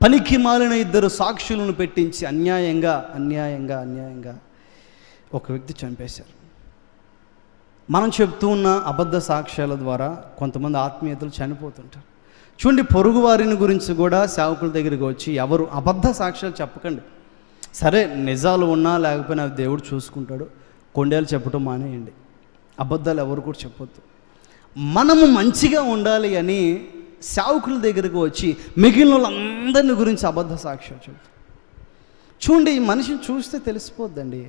పనికి మాలిన ఇద్దరు సాక్షులను పెట్టించి అన్యాయంగా ఒక వ్యక్తి చంపేశారు. మనం చెప్తూ ఉన్న అబద్ధ సాక్ష్యాల ద్వారా కొంతమంది ఆత్మీయతలు చనిపోతుంటారు. చూడండి, పొరుగు వారిని గురించి కూడా సేవకుల దగ్గరికి వచ్చి ఎవరు అబద్ధ సాక్ష్యాలు చెప్పకండి. సరే, నిజాలు ఉన్నా లేకపోయినా దేవుడు చూసుకుంటాడు. కొండేలు చెప్పడం మానేయండి. అబద్ధాలు ఎవరు కూడా చెప్పొద్దు. మనము మంచిగా ఉండాలి అని సేవకుల దగ్గరకు వచ్చి మిగిలిన వాళ్ళందరిని గురించి అబద్ధ సాక్ష్యాలు చెప్తారు. చూడండి, ఈ మనిషిని చూస్తే తెలిసిపోద్దండి.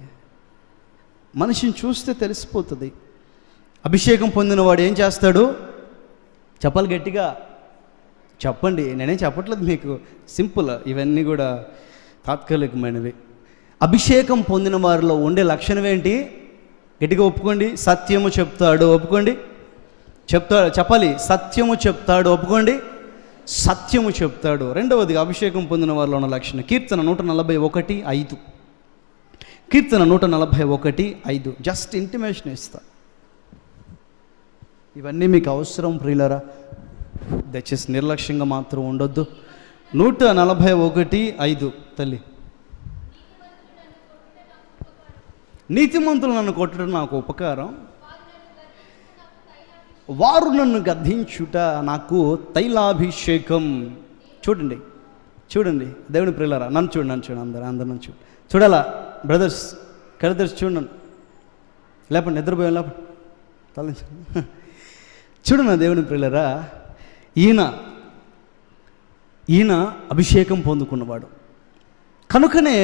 మనిషిని చూస్తే తెలిసిపోతుంది. అభిషేకం పొందిన వాడు ఏం చేస్తాడు? చెప్పాలి గట్టిగా. చెప్పండి, నేనేం చెప్పట్లేదు మీకు, సింపుల్, ఇవన్నీ కూడా తాత్కాలికమైనవి. అభిషేకం పొందిన వారిలో ఉండే లక్షణం ఏంటి? గట్టిగా ఒప్పుకోండి. సత్యము చెప్తాడు. ఒప్పుకోండి. చెప్పాలి. సత్యము చెప్తాడు. ఒప్పుకోండి. సత్యము చెప్తాడు. రెండవది అభిషేకం పొందిన వారిలో ఉన్న లక్షణం. కీర్తన 141:5. కీర్తన 141:5. జస్ట్ ఇంటిమేషన్ ఇస్తా. ఇవన్నీ మీకు అవసరం ప్రియులరా, దయచేసి నిర్లక్ష్యంగా మాత్రం ఉండొద్దు. 141:5 తల్లి. నీతిమంతులు నన్ను కొట్టడం నాకు ఉపకారం, వారు నన్ను గద్దించుట నాకు తైలాభిషేకం. చూడండి చూడండి దేవుని ప్రియులారా, నన్ను చూడండి అందరూ చూడాలా బ్రదర్స్, కరెదర్స్ చూడండి, లేపండి, నిద్రపోయాం, లేపండి, తల చూడండి దేవుని ప్రియులారా. ఈయన అభిషేకం పొందుకున్నవాడు కనుకనే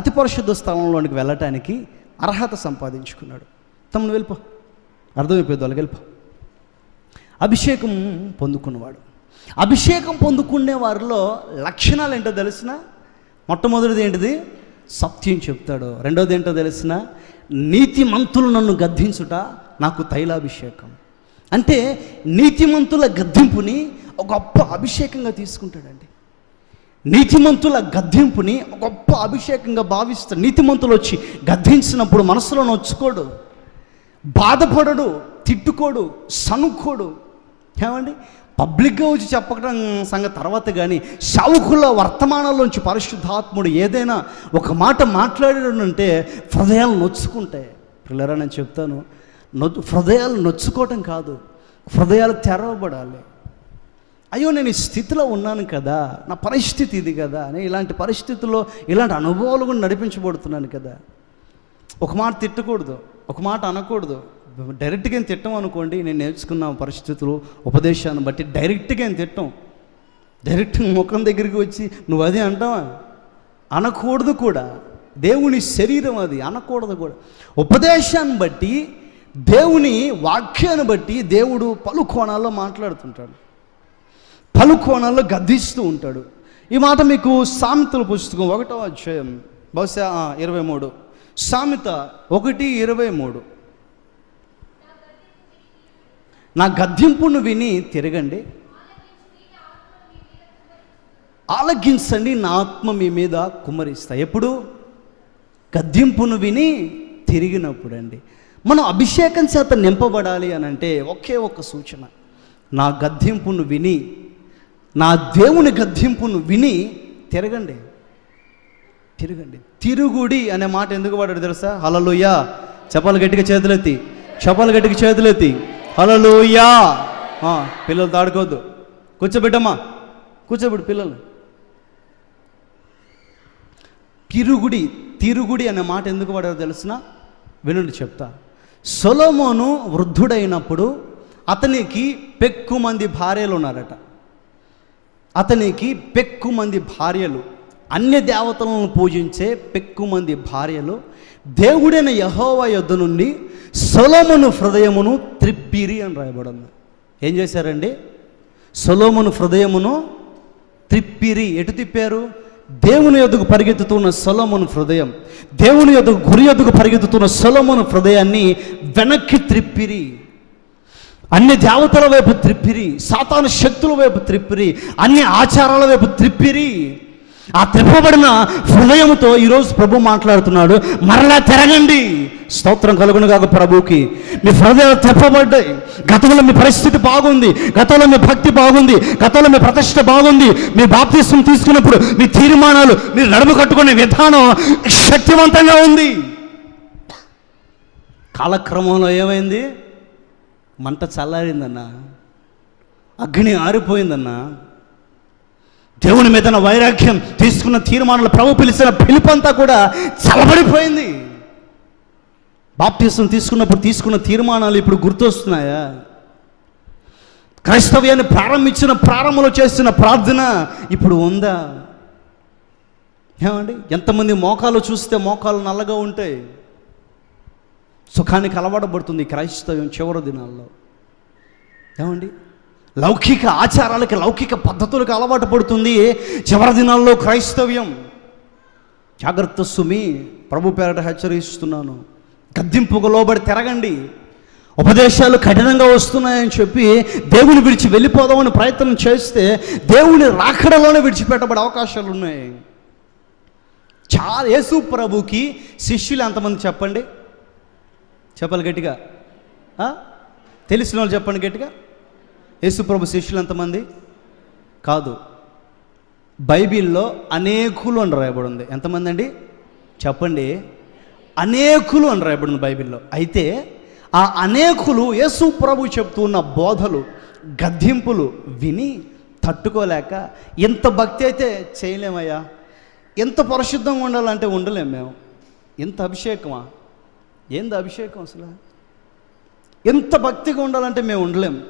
అతి పరిశుద్ధ స్థలంలోనికి వెళ్ళటానికి అర్హత సంపాదించుకున్నాడు. తమను వెళ్ళిపో, అర్థమైపోయింది వాళ్ళకి, వెళ్ళిపో. అభిషేకం పొందుకున్నవాడు. అభిషేకం పొందుకునే వారిలో లక్షణాలు ఏంటో తెలిసిన? మొట్టమొదటిది ఏంటిది? సత్యం చెప్తాడు. రెండోది ఏంటో తెలిసిన? నీతిమంతులు నన్ను గద్దించుట నాకు తైలాభిషేకం. అంటే నీతిమంతుల గద్దింపుని ఒక గొప్ప అభిషేకంగా తీసుకుంటాడండి. నీతిమంతుల గద్దింపుని ఒక గొప్ప అభిషేకంగా భావిస్తాడు. నీతిమంతులు వచ్చి గద్దించినప్పుడు మనసులో నొచ్చుకోడు, బాధపడడు, తిట్టుకోడు, సనుక్కోడు. ఏమండి, పబ్లిక్గా వచ్చి చెప్పడం సంగతి తర్వాత, కానీ సావుకుల వర్తమానాల్లోంచి పరిశుద్ధాత్ముడు ఏదైనా ఒక మాట మాట్లాడాడంటే హృదయాలు నొచ్చుకుంటాయి. పిల్లరా, నేను చెప్తాను, హృదయాలు నొచ్చుకోవటం కాదు, హృదయాలు తెరవబడాలి. అయ్యో, నేను ఈ స్థితిలో ఉన్నాను కదా, నా పరిస్థితి ఇది కదా, నేను ఇలాంటి పరిస్థితుల్లో ఇలాంటి అనుభవాలు కూడా నడిపించబడుతున్నాను కదా. ఒక మాట తిట్టకూడదు, ఒక మాట అనకూడదు. డైరెక్ట్గా ఏం తిట్టం అనుకోండి, నేను నేర్చుకున్న పరిస్థితులు ఉపదేశాన్ని బట్టి డైరెక్ట్గా ఏం తిట్టం. డైరెక్ట్గా ముఖం దగ్గరికి వచ్చి నువ్వు అదే అంటావా? అనకూడదు కూడా. దేవుని శరీరం అది, అనకూడదు కూడా. ఉపదేశాన్ని బట్టి, దేవుని వాక్యాన్ని బట్టి దేవుడు పలు కోణాల్లో మాట్లాడుతుంటాడు, పలు కోణాల్లో గద్దిస్తూ ఉంటాడు. ఈ మాట మీకు సామెతల పుస్తకం 1వ అధ్యాయం బహుశా 23, సామెత 1:23. నా గద్దింపును విని తిరగండి, ఆలకించండి, నా ఆత్మ మీ మీద కుమ్మరిస్తా. ఎప్పుడు? గద్దింపును విని తిరిగినప్పుడు అండి. మనం అభిషేకం చేత నింపబడాలి అని అంటే ఒకే ఒక్క సూచన, నా గద్దింపును విని, నా దేవుని గద్దింపును విని తిరగండి. తిరుగుడి అనే మాట ఎందుకు వాడాడు తెలుసా? హల్లెలూయా. చెప్పాలి గట్టిగా, చేతులెత్తి చెప్పాలి గట్టిగా, చేతులెత్తి హల్లెలూయా. పిల్లలు తాడుకోవద్దు, కూర్చోబెట్టమ్మా, కూర్చోబెట్టు పిల్లలు. తిరుగుడి అనే మాట ఎందుకు వాడారో తెలుసునా? వినండి, చెప్తా. సొలొమోను వృద్ధుడైనప్పుడు అతనికి పెక్కుమంది భార్యలు ఉన్నారట. అతనికి పెక్కుమంది భార్యలు, అన్య దేవతలను పూజించే పెక్కుమంది భార్యలు దేవుడైన యెహోవా యొద్ద నుండి సొలొమోను హృదయమును త్రిప్పిరి అని రాయబడింది. ఏం చేశారండి? సొలొమోను హృదయమును త్రిప్పిరి. ఎటు తిప్పారు? దేవుని యొద్దకు పరిగెత్తుతున్న సొలొమోను హృదయం, దేవుని యొద్దకు గురి యొద్దకు పరిగెత్తుతున్న సొలొమోను హృదయాన్ని వెనక్కి త్రిప్పిరి. అన్ని దేవతల వైపు త్రిప్పిరి, సాతాను శక్తుల వైపు త్రిప్పిరి, అన్ని ఆచారాల వైపు త్రిప్పిరి. ఆ త్రిప్పబడిన హృదయంతో ఈరోజు ప్రభు మాట్లాడుతున్నాడు, మరలా తిరగండి. స్తోత్రం కలుగును గాక ప్రభువుకి. మీ హృదయాలు త్రిప్పబడ్డాయి. గతంలో మీ పరిస్థితి బాగుంది, గతంలో మీ భక్తి బాగుంది, గతంలో మీ ప్రతిష్ట బాగుంది, మీ బాప్తిస్మం తీసుకున్నప్పుడు మీ తీర్మానాలు, మీరు నడుము కట్టుకునే విధానం శక్తివంతంగా ఉంది. కాలక్రమంలో ఏమైంది? మంట చల్లారిందన్నా, అగ్ని ఆరిపోయిందన్నా, దేవుని మీద వైరాగ్యం, తీసుకున్న తీర్మానాలు, ప్రభు పిలిచిన పిలుపంతా కూడా చల్లబడిపోయింది. బాప్తిసం తీసుకున్నప్పుడు తీసుకున్న తీర్మానాలు ఇప్పుడు గుర్తొస్తున్నాయా? క్రైస్తవ్యాన్ని ప్రారంభంలో చేస్తున్న ప్రార్థన ఇప్పుడు ఉందా? ఏమండి, ఎంతమంది మోకాలు చూస్తే మోకాలు నల్లగా ఉంటాయి. సుఖానికి అలవాటుపడుతుంది క్రైస్తవ్యం చివరి దినాల్లో. ఏమండి, లౌకిక ఆచారాలకి, లౌకిక పద్ధతులకు అలవాటు పడుతుంది చివరి దినాల్లో క్రైస్తవ్యం. జాగ్రత్త సుమి, ప్రభు పేరట హెచ్చరిస్తున్నాను. గద్దింపుకు లోబడి తిరగండి. ఉపదేశాలు కఠినంగా వస్తున్నాయని చెప్పి దేవుని విడిచి వెళ్ళిపోదామని ప్రయత్నం చేస్తే దేవుని రాకడలోనే విడిచిపెట్టబడే అవకాశాలు ఉన్నాయి. యేసు ప్రభుకి శిష్యులు ఎంతమంది చెప్పండి? చెప్పాలి గట్టిగా. తెలిసిన వాళ్ళు చెప్పండి గట్టిగా. యేసు ప్రభు శిష్యులు ఎంతమంది? కాదు, బైబిల్లో అనేకులు అని రాయబడి ఉంది. ఎంతమంది అండి చెప్పండి? అనేకులు అని రాయబడి ఉంది బైబిల్లో. అయితే ఆ అనేకులు యేసు ప్రభు చెప్తున్న బోధలు, గద్దింపులు విని తట్టుకోలేక, ఎంత భక్తి అయితే చేయలేమయ్యా, ఎంత పరిశుద్ధంగా ఉండాలంటే ఉండలేము మేము, ఎంత అభిషేకమా, ఏంది అభిషేకం అసలు, ఎంత భక్తిగా ఉండాలంటే మేము ఉండలేము,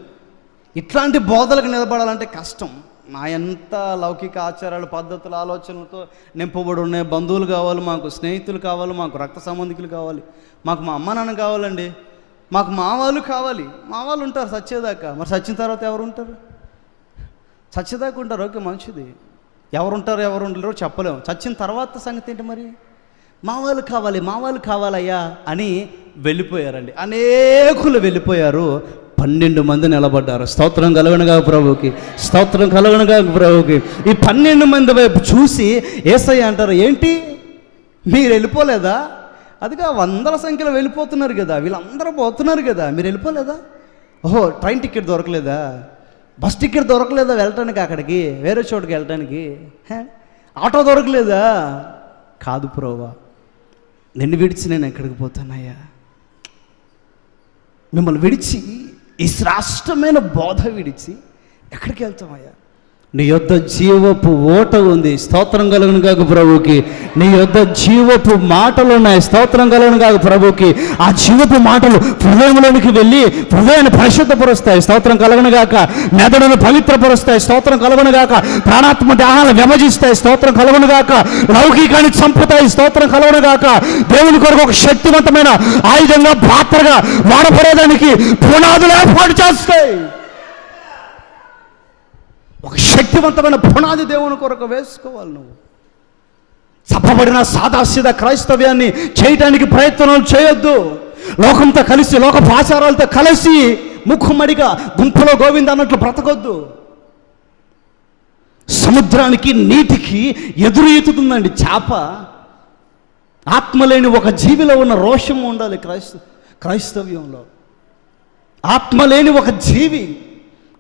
ఇట్లాంటి బోధలకు నిలబడాలంటే కష్టం. నా ఎంత లౌకిక ఆచారాలు, పద్ధతులు, ఆలోచనలతో నింపబడి ఉన్నాయి. బంధువులు కావాలి, మాకు స్నేహితులు కావాలి, మాకు రక్త సంబంధికులు కావాలి, మాకు మా అమ్మ నాన్న కావాలండి, మాకు మా వాళ్ళు కావాలి. మా వాళ్ళు ఉంటారు చచ్చేదాకా. మరి చచ్చిన తర్వాత ఎవరు ఉంటారు? చచ్చేదాకా ఉంటారు, ఓకే మంచిది. ఎవరు ఉంటారు ఎవరు ఉండలేరు చెప్పలేము. చచ్చిన తర్వాత సంగతి ఏంటి? మరి మా వాళ్ళు కావాలి, మా వాళ్ళు కావాలయ్యా అని వెళ్ళిపోయారండి. అనేకులు వెళ్ళిపోయారు. 12 మంది నిలబడ్డారు. స్తోత్రం కలుగునుగా ప్రభువుకి, స్తోత్రం కలుగునుగా ప్రభువుకి. ఈ 12 మంది వైపు చూసి యేసయ్య అంటారు, ఏంటి మీరు వెళ్ళిపోలేదా? అదిగా వందల సంఖ్యలో వెళ్ళిపోతున్నారు కదా, వీళ్ళందరూ పోతున్నారు కదా, మీరు వెళ్ళిపోలేదా? ఓహో, ట్రైన్ టికెట్ దొరకలేదా? బస్ టికెట్ దొరకలేదా వెళ్ళటానికి, అక్కడికి వేరే చోటుకి వెళ్ళటానికి? ఆటో దొరకలేదా? కాదు ప్రభువా, నిన్ను విడిచి నేను ఎక్కడికి పోతానయ్యా? మిమ్మల్ని విడిచి, ఈ శ్రేష్టమైన బోధ విడిచి ఎక్కడికి వెళ్తామయ్యా? నీ యొద్ద జీవపు ఓట ఉంది. స్తోత్రం కలుగును కాక ప్రభువుకి. నీ యొద్ద జీవపు మాటలు ఉన్నాయి. స్తోత్రం కలుగును కాక ప్రభువుకి. ఆ జీవపు మాటలు హృదయంలోనికి వెళ్ళి హృదయాన్ని పరిశుద్ధపరుస్తాయి. స్తోత్రం కలుగును గాక. మెదడును పవిత్రపరుస్తాయి. స్తోత్రం కలుగును గాక. ప్రాణాత్మ దేహాలను విభజిస్తాయి. స్తోత్రం కలుగును గాక. లౌకికాన్ని చంపుతాయి. స్తోత్రం కలుగును గాక. దేవుని కొరకు ఒక శక్తివంతమైన ఆయుధంగా, పాత్రగా వాడబడేదానికి పునాదులు ఏర్పాటు చేస్తాయి. ఒక శక్తివంతమైన పునాది దేవుని కొరకు వేసుకోవాలి. నువ్వు చెప్పబడిన సాదాసీద క్రైస్తవ్యాన్ని చేయటానికి ప్రయత్నాలు చేయొద్దు. లోకంతో కలిసి, లోక ఆచారాలతో కలిసి ముక్కుమడిగా గుంపులో గోవింద అన్నట్లు బ్రతకొద్దు. సముద్రానికి, నీటికి ఎదురు ఈతుతుందండి చేప. ఆత్మ లేని ఒక జీవిలో ఉన్న రోషం ఉండాలి క్రైస్తవ్యంలో. ఆత్మ లేని ఒక జీవి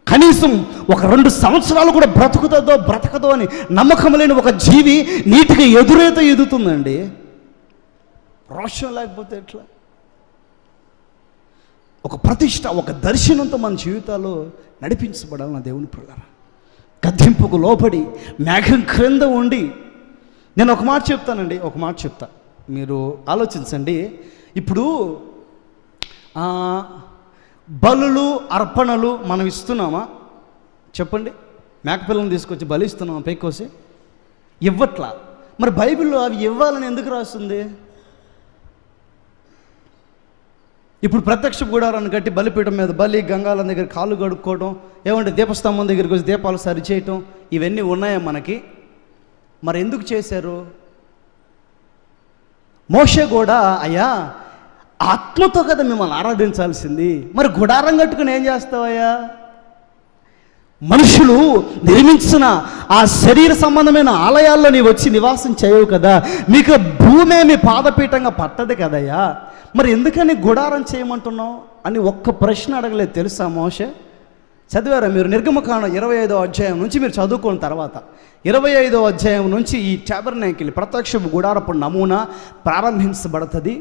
కనీసం ఒక 2 సంవత్సరాలు కూడా బ్రతకదో అని నమ్మకం లేని ఒక జీవి నీటికి ఎదురైతే ఎదుగుతుందండి. రోషం లేకపోతే ఎట్లా? ఒక ప్రతిష్ట, ఒక దర్శనంతో మన జీవితాల్లో నడిపించబడాలి. నా దేవుని పిల్లరా, గద్దింపుకు లోపడి మేఘం క్రింద ఉండి. నేను ఒక మాట చెప్తానండి, ఒక మాట చెప్తా, మీరు ఆలోచించండి. ఇప్పుడు బలులు, అర్పణలు మనం ఇస్తున్నామా? చెప్పండి. మేకపిల్లను తీసుకొచ్చి బలి ఇస్తున్నామా? పైకోసి ఇవ్వట్లా. మరి బైబిల్లో అవి ఇవ్వాలని ఎందుకు రాస్తుంది? ఇప్పుడు ప్రత్యక్ష గుడారాన్ని కట్టి బలిపీఠం మీద బలి, గంగాలం దగ్గర కాళ్ళు కడుక్కోవడం, ఏమంటే దీపస్తంభం దగ్గరికి వచ్చి దీపాలు సరిచేయటం, ఇవన్నీ ఉన్నాయా మనకి? మరి ఎందుకు చేశారు? మోషే కూడా, అయ్యా ఆత్మతో కదా మిమ్మల్ని ఆరాధించాల్సింది, మరి గుడారం కట్టుకుని ఏం చేస్తావయ్యా? మనుషులు నిర్మించిన ఆ శరీర సంబంధమైన ఆలయాల్లో నీవు వచ్చి నివాసం చేయవు కదా, మీకు భూమే మీ పాదపీఠంగా పట్టదు కదయ్యా, మరి ఎందుకని గుడారం చేయమంటున్నావు అని ఒక్క ప్రశ్న అడగలేదు తెలుసా మోషే? చదివారా మీరు? నిర్గమకాండం 25వ అధ్యాయం నుంచి మీరు చదువుకున్న తర్వాత 25వ అధ్యాయం నుంచి ఈ టాబర్నాకిల్, ప్రత్యక్ష గుడారపు నమూనా ప్రారంభించబడుతుంది.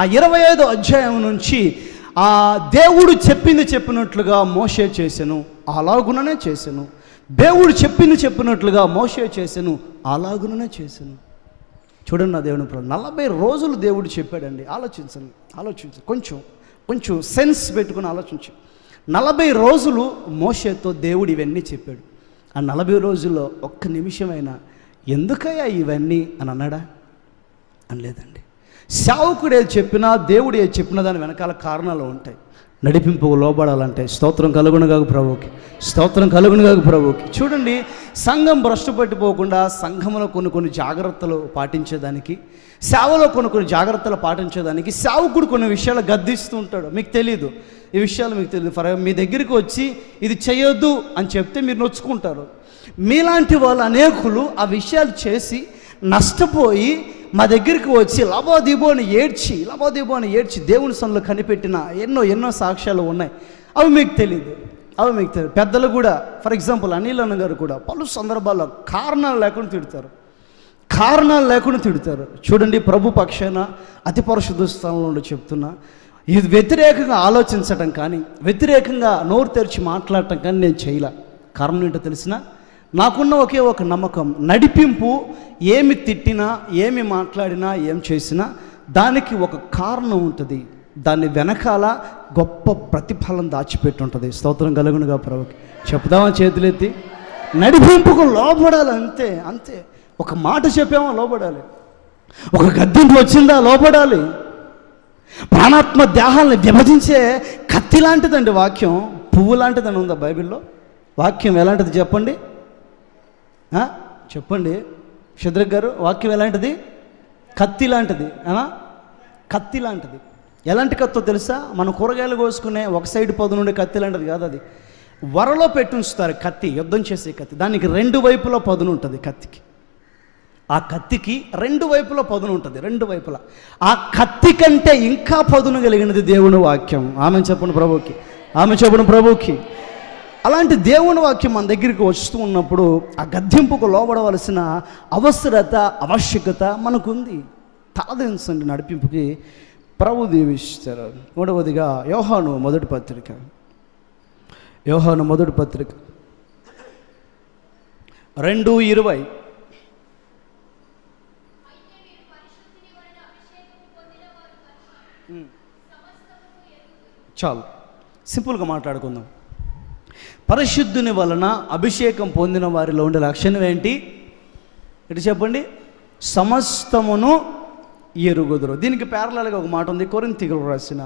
ఆ 25వ అధ్యాయం నుంచి ఆ దేవుడు చెప్పినట్లుగా మోషే చేసెను, అలాగుననే చేసెను. దేవుడు చెప్పినట్లుగా మోషే చేసెను, అలాగుననే చేసెను. చూడండి నా దేవుని ప్రభు, 40 రోజులు దేవుడు చెప్పాడండి. ఆలోచించండి, కొంచెం సెన్స్ పెట్టుకుని ఆలోచించు. 40 రోజులు మోషేతో దేవుడు ఇవన్నీ చెప్పాడు. ఆ 40 రోజుల్లో ఒక్క నిమిషమైనా ఎందుకయ్యా ఇవన్నీ అని అన్నాడా? అనలేదండి. సేవకుడు ఏది చెప్పినా, దేవుడు ఏది చెప్పినా దాని వెనకాల కారణాలు ఉంటాయి. నడిపింపుకు లోబడాలంటే స్తోత్రం కలుగునుగాక ప్రభువుకి, స్తోత్రం కలుగునుగాక ప్రభువుకి. చూడండి, సంఘం భ్రష్టు పట్టిపోకుండా సంఘంలో కొన్ని జాగ్రత్తలు పాటించేదానికి, సేవలో కొన్ని జాగ్రత్తలు పాటించేదానికి సేవకుడు కొన్ని విషయాలు గద్దిస్తూ ఉంటాడు. మీకు తెలియదు, ఈ విషయాలు మీకు తెలియదు. మీ దగ్గరికి వచ్చి ఇది చేయొద్దు అని చెప్తే మీరు నొచ్చుకుంటారు. మీలాంటి వాళ్ళు అనేకులు ఆ విషయాలు చేసి నష్టపోయి మా దగ్గరికి వచ్చి లబోదిబో అని ఏడ్చి దేవుని సన్నిధిలో కనిపెట్టిన ఎన్నో సాక్ష్యాలు ఉన్నాయి. అవి మీకు తెలియదు. పెద్దలు కూడా, ఫర్ ఎగ్జాంపుల్ అనిల్ అన్న గారు కూడా పలు సందర్భాల్లో కారణాలు లేకుండా తిడతారు. చూడండి, ప్రభు పక్షాన అతి పరిశుద్ధ స్థలంలో చెప్తున్నా, ఇది వ్యతిరేకంగా ఆలోచించటం కానీ, వ్యతిరేకంగా నోరు తెరిచి మాట్లాడటం కానీ నేను చేయలే. కారణం ఏంటో తెలిసిన, నాకున్న ఒకే ఒక నమ్మకం, నడిపింపు ఏమి తిట్టినా, ఏమి మాట్లాడినా, ఏం చేసినా దానికి ఒక కారణం ఉంటుంది. దాని వెనకాల గొప్ప ప్రతిఫలం దాచిపెట్టి ఉంటుంది. స్తోత్రం కలుగునుగా ప్రభుకి. చెప్దామా చేతులెత్తి? నడిపింపుకు లోబడాలి, అంతే. ఒక మాట చెప్పామా లోబడాలి, ఒక గద్దింపు వచ్చిందా లోబడాలి. ప్రాణాత్మ దేహాలను విభజించే కత్తి లాంటిదండి వాక్యం. పువ్వు లాంటిదని ఉందా బైబిల్లో? వాక్యం ఎలాంటిది చెప్పండి, చెప్పండి శద్రక్ గారు. వాక్యం ఎలాంటిది? కత్తి లాంటిది. కత్తి లాంటిది. ఎలాంటి కత్తో తెలుసా? మనం కూరగాయలు కోసుకునే ఒక సైడ్ పదును ఉండే కత్తి లాంటిది కాదు అది. వరలో పెట్టి ఉంచుతారు కత్తి, యుద్ధం చేసే కత్తి. దానికి రెండు వైపులా పదును ఉంటుంది కత్తికి. ఆ కత్తికి రెండు వైపులా పదును ఉంటుంది, రెండు వైపులా. ఆ కత్తి కంటే ఇంకా పదును కలిగినది దేవుని వాక్యం. ఆమె చెప్పండి ప్రభువుకి. అలాంటి దేవుని వాక్యం మన దగ్గరికి వస్తూ ఉన్నప్పుడు ఆ గద్దింపుకు లోబడవలసిన ఆవశ్యకత మనకుంది. తలదించండి నడిపింపుకి, ప్రభు దీవిస్తారు. మూడవదిగా యోహాను మొదటి పత్రిక 2:20. చాలు, సింపుల్గా మాట్లాడుకుందాం. పరిశుద్ధుని వలన అభిషేకం పొందిన వారిలో ఉండే లక్షణం ఏంటి? ఇటు చెప్పండి. సమస్తమును ఎరుగుదురు. దీనికి ప్యారలల్గా ఒక మాట ఉంది. కొరింథీయులకు రాసిన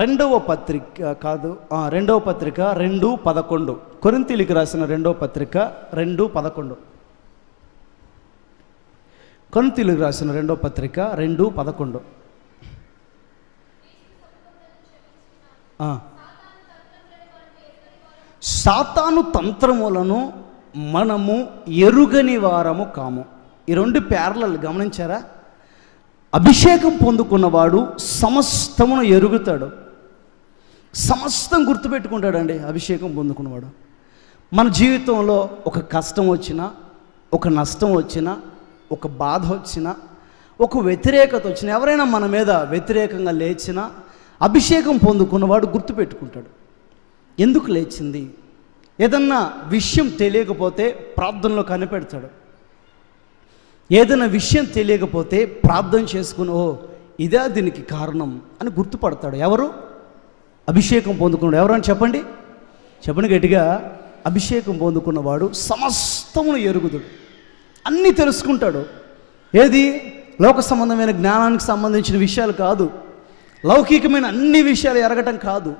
2వ పత్రిక 2:11. కొరింథీయులకు రాసిన 2వ పత్రిక 2:11. కొరింథీయులకు రాసిన 2వ పత్రిక 2:11. సాతాను తంత్రములను మనము ఎరుగని వారము కాము. ఈ రెండు ప్యారలల్ గమనించారా? అభిషేకం పొందుకున్నవాడు సమస్తమును ఎరుగుతాడు, సమస్తం గుర్తుపెట్టుకుంటాడండి. అభిషేకం పొందుకున్నవాడు మన జీవితంలో ఒక కష్టం వచ్చినా, ఒక నష్టం వచ్చినా, ఒక బాధ వచ్చినా, ఒక వ్యతిరేకత వచ్చినా, ఎవరైనా మన మీద వ్యతిరేకంగా లేచినా అభిషేకం పొందుకున్నవాడు గుర్తుపెట్టుకుంటాడు. ఎందుకు లేచింది? ఏదన్నా విషయం తెలియకపోతే ప్రార్థనలో కనిపెడతాడు. ఏదైనా విషయం తెలియకపోతే ప్రార్థన చేసుకుని, ఇదే దీనికి కారణం అని గుర్తుపడతాడు. ఎవరు? అభిషేకం పొందుకున్నాడు. ఎవరని చెప్పండి గట్టిగా. అభిషేకం పొందుకున్నవాడు సమస్తమును ఎరుగుదుడు, అన్నీ తెలుసుకుంటాడు. ఏది? లోక సంబంధమైన జ్ఞానానికి సంబంధించిన విషయాలు కాదు, లౌకికమైన అన్ని విషయాలు ఎరగటం కాదు,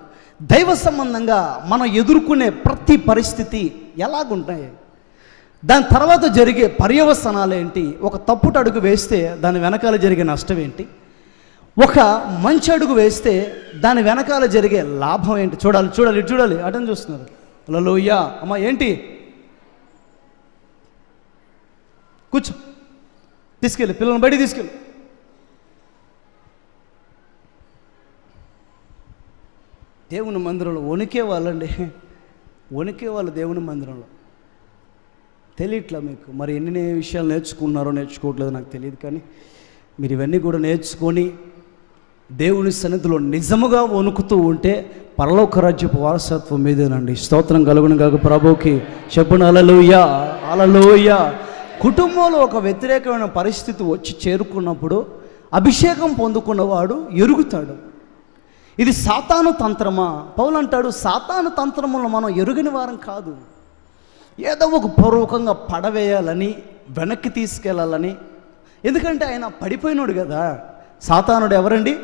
దైవ సంబంధంగా మనం ఎదుర్కొనే ప్రతి పరిస్థితి ఎలాగుంటాయి, దాని తర్వాత జరిగే పర్యవసనాలు ఏంటి, ఒక తప్పుడు అడుగు వేస్తే దాని వెనకాల జరిగే నష్టం ఏంటి, ఒక మంచి అడుగు వేస్తే దాని వెనకాల జరిగే లాభం ఏంటి చూడాలి. అటెండ్ చూస్తున్నారు. హల్లెలూయా. అమ్మా ఏంటి? కూర్చో, తీసుకెళ్ళి పిల్లల్ని బయటికి తీసుకెళ్ళి. దేవుని మందిరంలో వణికే వాళ్ళు దేవుని మందిరంలో. తెలియట్లా మీకు? మరి ఎన్ని విషయాలు నేర్చుకోవట్లేదు నాకు తెలియదు, కానీ మీరు ఇవన్నీ కూడా నేర్చుకొని దేవుని సన్నిధిలో నిజముగా వణుకుతూ ఉంటే పరలోక రాజ్యపు వారసత్వం మీదేనండి. స్తోత్రం కలుగును గాక ప్రభువుకి. చెప్పండి హల్లెలూయా. కుటుంబంలో ఒక వ్యతిరేకమైన పరిస్థితి వచ్చి చేరుకున్నప్పుడు అభిషేకం పొందుకున్నవాడు ఎరుగుతాడు. ఇది సాతాను తంత్రమా? పౌలు అంటాడు, సాతాను తంత్రములను మనం ఎరుగని వారం కాదు. ఏదో ఒక పూర్వకంగా పడవేయాలని, వెనక్కి తీసుకెళ్ళాలని. ఎందుకంటే ఆయన పడిపోయినాడు కదా. సాతానుడు ఎవరండి?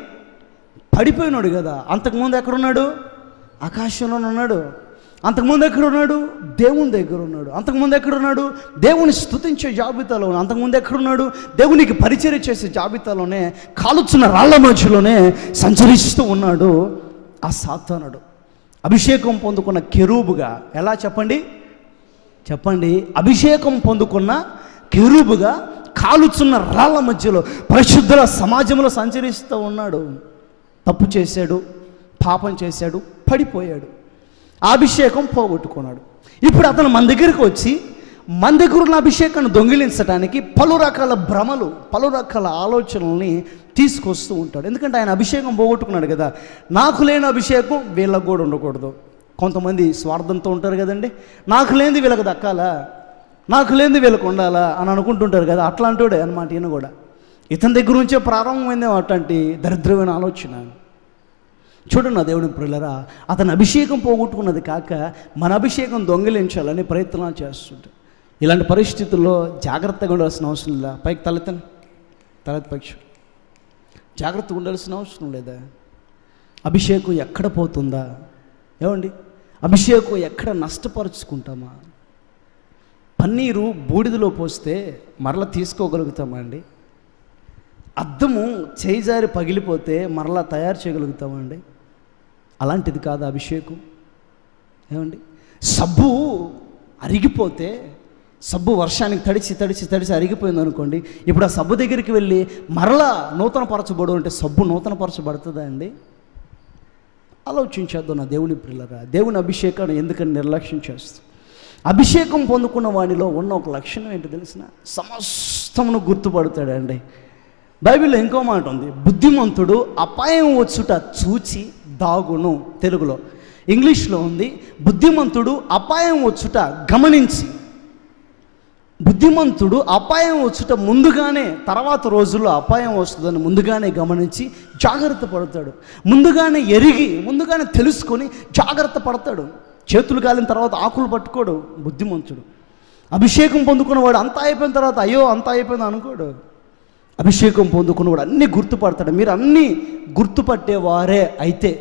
పడిపోయినాడు కదా. అంతకుముందు ఎక్కడున్నాడు? ఆకాశంలో ఉన్నాడు. అంతకుముందు ఎక్కడున్నాడు? దేవుని దగ్గర ఉన్నాడు. అంతకుముందు ఎక్కడున్నాడు? దేవుని స్తుతించే జాబితాలో ఉన్నాడు. అంతకుముందు ఎక్కడున్నాడు? దేవునికి పరిచర్య చేసే జాబితాలోనే, కాలుచున్న రాళ్ల మధ్యలోనే సంచరిస్తూ ఉన్నాడు ఆ సాతానుడు. అభిషేకం పొందుకున్న కెరూబుగా, ఎలా చెప్పండి అభిషేకం పొందుకున్న కెరూబుగా కాలుచున్న రాళ్ల మధ్యలో పరిశుద్ధుల సమాజంలో సంచరిస్తూ ఉన్నాడు. తప్పు చేశాడు, పాపం చేశాడు, పడిపోయాడు, అభిషేకం పోగొట్టుకున్నాడు. ఇప్పుడు అతను మన దగ్గరికి వచ్చి మన దగ్గర ఉన్న అభిషేకాన్ని దొంగిలించడానికి పలు రకాల భ్రమలు, పలు రకాల ఆలోచనల్ని తీసుకొస్తూ ఉంటాడు. ఎందుకంటే ఆయన అభిషేకం పోగొట్టుకున్నాడు కదా. నాకు లేని అభిషేకం వీళ్ళకు కూడా ఉండకూడదు. కొంతమంది స్వార్థంతో ఉంటారు కదండి. నాకు లేనిది వీళ్ళకి దక్కాలా, నాకు లేనిది వీళ్ళకు ఉండాలా అని అనుకుంటుంటారు కదా. అట్లాంటివాడే అనమాట ఈయన కూడా. ఇతని దగ్గర నుంచే ప్రారంభమైందే అట్లాంటి దరిద్రమైన ఆలోచన. చూడండి నా దేవుని ప్రియులారా, అతని అభిషేకం పోగొట్టుకున్నది కాక మన అభిషేకం దొంగిలించాలని ప్రయత్నాలు చేస్తుంటారు. ఇలాంటి పరిస్థితుల్లో జాగ్రత్తగా ఉండాల్సిన అవసరం లేదా? పైకి తలెత్తి పక్షి జాగ్రత్తగా ఉండాల్సిన అవసరం లేదా? అభిషేకం ఎక్కడ పోతుందా? ఏమండి, అభిషేకం ఎక్కడ నష్టపరుచుకుంటామా? పన్నీరు బూడిదలో పోస్తే మరలా తీసుకోగలుగుతామా అండి? అద్దము చేయిజారి పగిలిపోతే మరలా తయారు చేయగలుగుతామా అండి? అలాంటిది కాదు అభిషేకం. ఏమండి, సబ్బు అరిగిపోతే, సబ్బు వర్షానికి తడిచి అరిగిపోయింది అనుకోండి. ఇప్పుడు ఆ సబ్బు దగ్గరికి వెళ్ళి మరలా నూతన పరచబడు అంటే సబ్బు నూతన పరచబడుతుందా అండి? ఆలోచించేద్దాం నా దేవుని ప్రియులారా. దేవుని అభిషేకాన్ని ఎందుకని నిర్లక్ష్యం చేస్తాం? అభిషేకం పొందుకున్న వాడిలో ఉన్న ఒక లక్షణం ఏంటి తెలిసిన? సమస్తమును గుర్తుపడతాడండి. బైబిల్లో ఇంకో మాట ఉంది, బుద్ధిమంతుడు అపాయం వచ్చుట చూచి దాగును. తెలుగులో, ఇంగ్లీష్లో ఉంది బుద్ధిమంతుడు అపాయం వచ్చుట గమనించి. బుద్ధిమంతుడు అపాయం వచ్చుట ముందుగానే, తర్వాత రోజుల్లో అపాయం వస్తుందని ముందుగానే గమనించి జాగ్రత్త పడతాడు. ముందుగానే ఎరిగి, ముందుగానే తెలుసుకొని జాగ్రత్త పడతాడు. చేతులు కాలిన తర్వాత ఆకులు పట్టుకోడు బుద్ధిమంతుడు. అభిషేకం పొందుకున్నవాడు అంతా అయిపోయిన తర్వాత అయ్యో అంతా అయిపోయింది అనుకోడు. అభిషేకం పొందుకున్నవాడు అన్నీ గుర్తుపడతాడు. మీరు అన్నీ గుర్తుపట్టేవారే అయితే,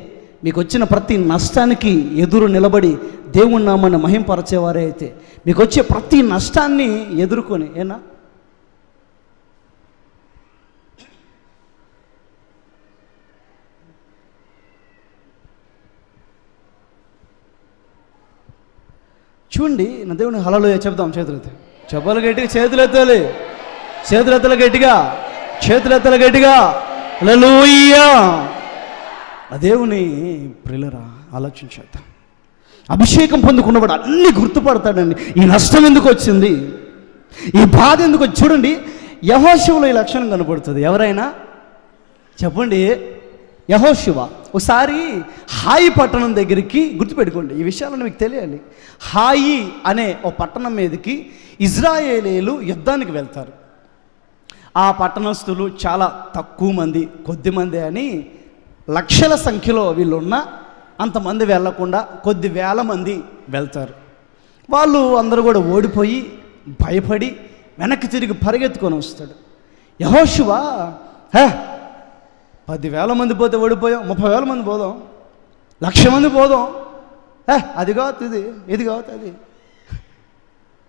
మీకు వచ్చిన ప్రతి నష్టానికి ఎదురు నిలబడి దేవుని నామాన్ని మహింపరచేవారే అయితే, మీకు వచ్చే ప్రతి నష్టాన్ని ఎదుర్కొని, ఏనా చూడండి నా దేవుని హల్లెలూయా చెప్దాం. చేతులెత్తి చెప్పాలి గట్టిగా, చేతులెత్తాలి, చేతులెత్తలు గట్టిగా, చేతులెత్తలు గట్టిగా. హల్లెలూయా. ఆ దేవుని ప్రియులారా ఆలోచించేద్దాం. అభిషేకం పొందుకున్నవాడు అన్నీ గుర్తుపడతాడండి. ఈ నష్టం ఎందుకు వచ్చింది, ఈ బాధ ఎందుకు వచ్చి. చూడండి, యెహోషువలో ఈ లక్షణం కనపడుతుంది. ఎవరైనా చెప్పండి, యెహోషువ ఒకసారి హాయి పట్టణం దగ్గరికి, గుర్తుపెట్టుకోండి ఈ విషయాలను మీకు తెలియాలి. హాయి అనే ఓ పట్టణం మీదకి ఇజ్రాయేలీలు యుద్ధానికి వెళ్తారు. ఆ పట్టణస్థులు చాలా తక్కువ మంది, కొద్ది మంది అని లక్షల సంఖ్యలో వీళ్ళు ఉన్న అంతమంది వెళ్లకుండా కొద్ది వేల మంది వెళ్తారు. వాళ్ళు అందరూ కూడా ఓడిపోయి భయపడి వెనక్కి తిరిగి పరిగెత్తుకొని వస్తాడు. యెహోషువ 10,000 మంది పోతే ఓడిపోయాం, 30,000 మంది పోదాం, 1,00,000 మంది పోదాం, అది కావచ్చు ఇది కావచ్చు అది,